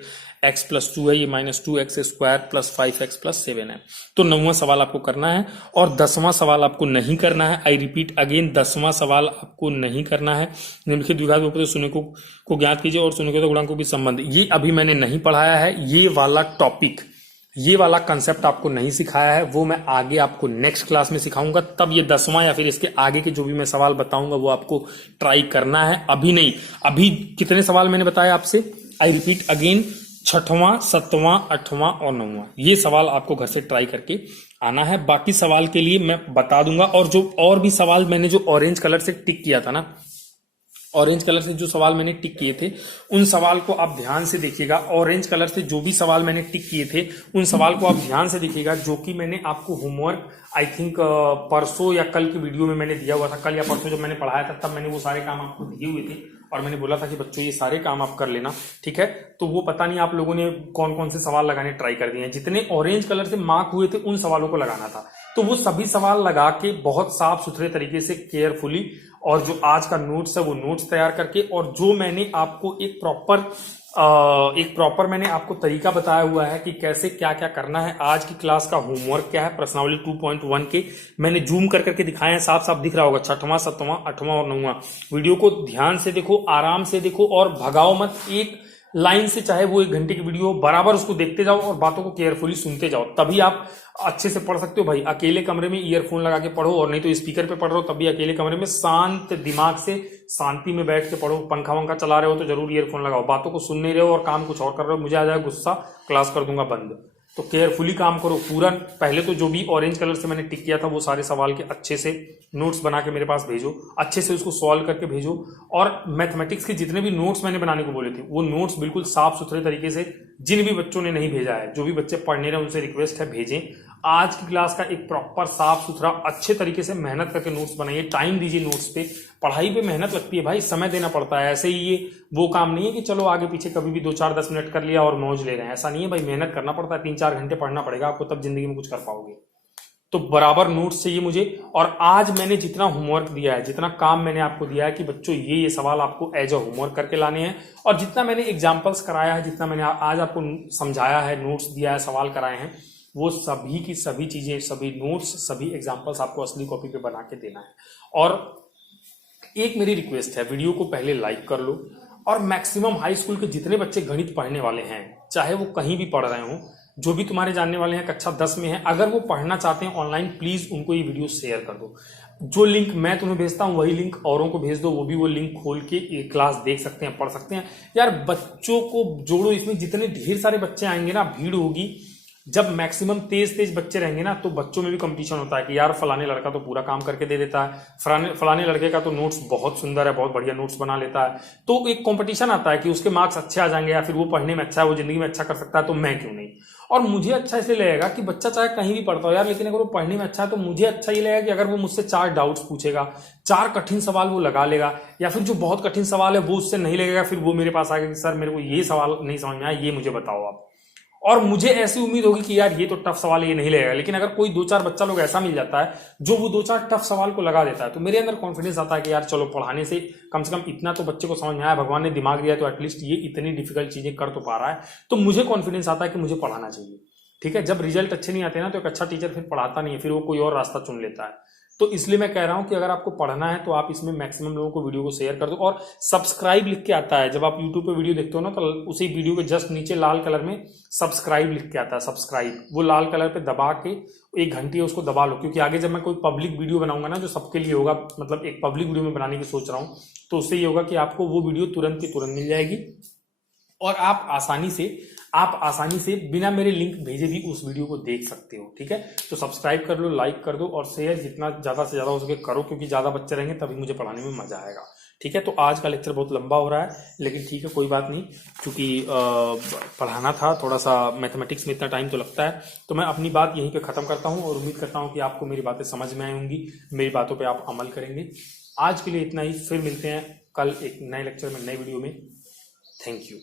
x+2 है, ये -2x² + 5x+7 है। तो 9वां सवाल आपको करना है और 10वां सवाल आपको नहीं करना है। आई रिपीट अगेन, 10वां सवाल आपको नहीं करना है। निम्नलिखित द्विघात बहुपद शून्यकों को ज्ञात कीजिए और शून्यकों गुणांकों के संबंध। ये अभी मैंने नहीं पढ़ाया है, ये वाला टॉपिक, ये वाला कंसेप्ट आपको नहीं सिखाया है, वो मैं आगे आपको नेक्स्ट क्लास में सिखाऊंगा। तब ये 10वां या फिर इसके आगे के जो भी मैं सवाल बताऊंगा वो आपको ट्राई करना है, अभी नहीं। अभी कितने सवाल मैंने बताया आपसे, आई रिपीट अगेन, 6वां 7वां 8वां और 9वां, ये सवाल आपको घर से ट्राई करके आना है। बाकी सवाल के लिए मैं बता दूंगा, और जो और भी सवाल मैंने जो ऑरेंज कलर से टिक किया था ना, ऑरेंज कलर से जो सवाल मैंने टिक किए थे उन सवाल को आप ध्यान से देखिएगा। ऑरेंज कलर से जो भी सवाल मैंने टिक किए थे उन सवाल को आप ध्यान से देखिएगा, जो कि मैंने आपको होमवर्क आई थिंक परसों या कल की वीडियो में मैंने दिया हुआ था। कल या परसों जब मैंने पढ़ाया था तब मैंने वो सारे काम आपको दिए हुए थे और मैंने बोला था कि बच्चों ये सारे काम आप कर लेना। ठीक है, तो वो पता नहीं आप लोगों ने कौन कौन से सवाल लगाने ट्राई कर दिए हैं। जितने ऑरेंज कलर से मार्क हुए थे उन सवालों को लगाना था, तो वो सभी सवाल लगा के बहुत साफ सुथरे तरीके से केयरफुली, और जो आज का नोट्स है वो नोट्स तैयार करके, और जो मैंने आपको एक प्रॉपर मैंने आपको तरीका बताया हुआ है कि कैसे क्या क्या करना है। आज की क्लास का होमवर्क क्या है, प्रश्नावली 2.1 के मैंने जूम कर करके दिखाए हैं, साफ साफ दिख रहा होगा। 6वां 7वां 8वां और 9वां वीडियो को ध्यान से देखो, आराम से देखो और भगाओ मत। एक लाइन से, चाहे वो 1 घंटे की वीडियो, बराबर उसको देखते जाओ और बातों को केयरफुली सुनते जाओ, तभी आप अच्छे से पढ़ सकते हो। भाई अकेले कमरे में ईयरफोन लगा के पढ़ो, और नहीं तो स्पीकर पे पढ़ रहे हो तब भी अकेले कमरे में शांत दिमाग से शांति में बैठ के पढ़ो। पंखा वंखा चला रहे हो तो जरूर ईयरफोन लगाओ, बातों को सुन नहीं रहे हो और काम कुछ और कर रहे हो, मुझे आ जाए गुस्सा, क्लास कर दूंगा बंद। तो केयरफुली काम करो पूरा। पहले तो जो भी ऑरेंज कलर से मैंने टिक किया था वो सारे सवाल के अच्छे से नोट्स बना के मेरे पास भेजो, अच्छे से उसको सॉल्व करके भेजो। और मैथमेटिक्स के जितने भी नोट्स मैंने बनाने को बोले थे वो नोट्स बिल्कुल साफ सुथरे तरीके से, जिन भी बच्चों ने नहीं भेजा है, जो भी बच्चे पढ़ने रहे उनसे रिक्वेस्ट है भेजें। आज की क्लास का एक प्रॉपर साफ सुथरा अच्छे तरीके से मेहनत करके नोट्स बनाइए, टाइम दीजिए नोट्स पे। पढ़ाई पे मेहनत लगती है भाई, समय देना पड़ता है। ऐसे ही ये वो काम नहीं है कि चलो आगे पीछे कभी भी 2-4-10 मिनट कर लिया और मौज ले रहे हैं, ऐसा नहीं है भाई। मेहनत करना पड़ता है, 3-4 घंटे पढ़ना पड़ेगा आपको, तब जिंदगी में कुछ कर पाओगे। तो बराबर नोट्स चाहिए मुझे। और आज मैंने जितना होमवर्क दिया है, जितना काम मैंने आपको दिया है कि बच्चों ये सवाल आपको एज अ होमवर्क करके लाने हैं, और जितना मैंने एग्जाम्पल्स कराया है, जितना मैंने आज आपको समझाया है, नोट्स दिया है, सवाल कराए हैं, वो सभी की सभी चीजें, सभी नोट्स, सभी एग्जाम्पल्स आपको असली कॉपी पे बना के देना है। और एक मेरी रिक्वेस्ट है, वीडियो को पहले लाइक कर लो, और मैक्सिमम हाई स्कूल के जितने बच्चे गणित पढ़ने वाले हैं, चाहे वो कहीं भी पढ़ रहे हो, जो भी तुम्हारे जानने वाले हैं कक्षा 10 में है, अगर वो पढ़ना चाहते हैं ऑनलाइन, प्लीज उनको ये वीडियो शेयर कर दो। जो लिंक मैं तुम्हें भेजता हूं वही लिंक औरों को भेज दो, वो भी वो लिंक खोल के ये क्लास देख सकते हैं, पढ़ सकते हैं। यार बच्चों को जोड़ो इसमें, जितने ढेर सारे बच्चे आएंगे ना, भीड़ होगी। जब मैक्सिमम तेज बच्चे रहेंगे ना, तो बच्चों में भी कंपटीशन होता है कि यार फलाने लड़का तो पूरा काम करके दे देता है, फलाने लड़के का तो नोट्स बहुत सुंदर है, बहुत बढ़िया नोट्स बना लेता है। तो एक कंपटीशन आता है कि उसके मार्क्स अच्छे आ जाएंगे, या फिर वो पढ़ने में अच्छा है, वो जिंदगी में अच्छा कर सकता है, तो मैं क्यों नहीं। और मुझे अच्छा इसलिए लगेगा कि बच्चा चाहे कहीं भी पढ़ता हो यार, लेकिन अगर वो पढ़ने में अच्छा है तो मुझे अच्छा ये लगेगा कि अगर वो मुझसे 4 डाउट्स पूछेगा, 4 कठिन सवाल वो लगा लेगा, या फिर जो बहुत कठिन सवाल है वो उससे नहीं लगेगा, फिर वो मेरे पास आएगा कि सर मेरे को ये सवाल नहीं समझ में आया, ये मुझे बताओ आप। और मुझे ऐसी उम्मीद होगी कि यार ये तो टफ सवाल ये नहीं लगेगा, लेकिन अगर कोई 2-4 बच्चा लोग ऐसा मिल जाता है जो वो 2-4 टफ सवाल को लगा देता है, तो मेरे अंदर कॉन्फिडेंस आता है कि यार चलो पढ़ाने से कम इतना तो बच्चे को समझ में आया, भगवान ने दिमाग दिया तो एटलीस्ट ये इतनी डिफिकल्ट चीजें कर तो पा रहा है, तो मुझे कॉन्फिडेंस आता है कि मुझे पढ़ाना चाहिए। ठीक है, जब रिजल्ट अच्छे नहीं आते ना तो एक अच्छा टीचर फिर पढ़ाता नहीं है, फिर वो कोई और रास्ता चुन लेता है। तो इसलिए मैं कह रहा हूं कि अगर आपको पढ़ना है तो आप इसमें मैक्सिमम लोगों को वीडियो को शेयर कर दो, और सब्सक्राइब लिख के आता है जब आप यूट्यूब पे वीडियो देखते हो ना, तो उसी वीडियो के जस्ट नीचे लाल कलर में सब्सक्राइब लिख के आता है, सब्सक्राइब, वो लाल कलर पे दबा के एक घंटी है उसको दबा लो, क्योंकि आगे जब मैं कोई पब्लिक वीडियो बनाऊंगा ना जो सबके लिए होगा, मतलब एक पब्लिक वीडियो में बनाने की सोच रहा हूं, तो उससे ये होगा कि आपको वो वीडियो तुरंत की तुरंत मिल जाएगी और आप आसानी से बिना मेरे लिंक भेजे भी उस वीडियो को देख सकते हो। ठीक है, तो सब्सक्राइब कर लो, लाइक कर दो और शेयर जितना ज्यादा से ज्यादा हो सके करो, क्योंकि ज्यादा बच्चे रहेंगे तभी मुझे पढ़ाने में मजा आएगा। ठीक है, तो आज का लेक्चर बहुत लंबा हो रहा है, लेकिन ठीक है कोई बात नहीं, क्योंकि पढ़ाना था, थोड़ा सा मैथमेटिक्स में इतना टाइम तो लगता है। तो मैं अपनी बात यहीं पे खत्म करता हूँ और उम्मीद करता हूँ कि आपको मेरी बातें समझ में आई होंगी, मेरी बातों पर आप अमल करेंगे। आज के लिए इतना ही, फिर मिलते हैं कल एक नए लेक्चर में, नए वीडियो में। Thank you.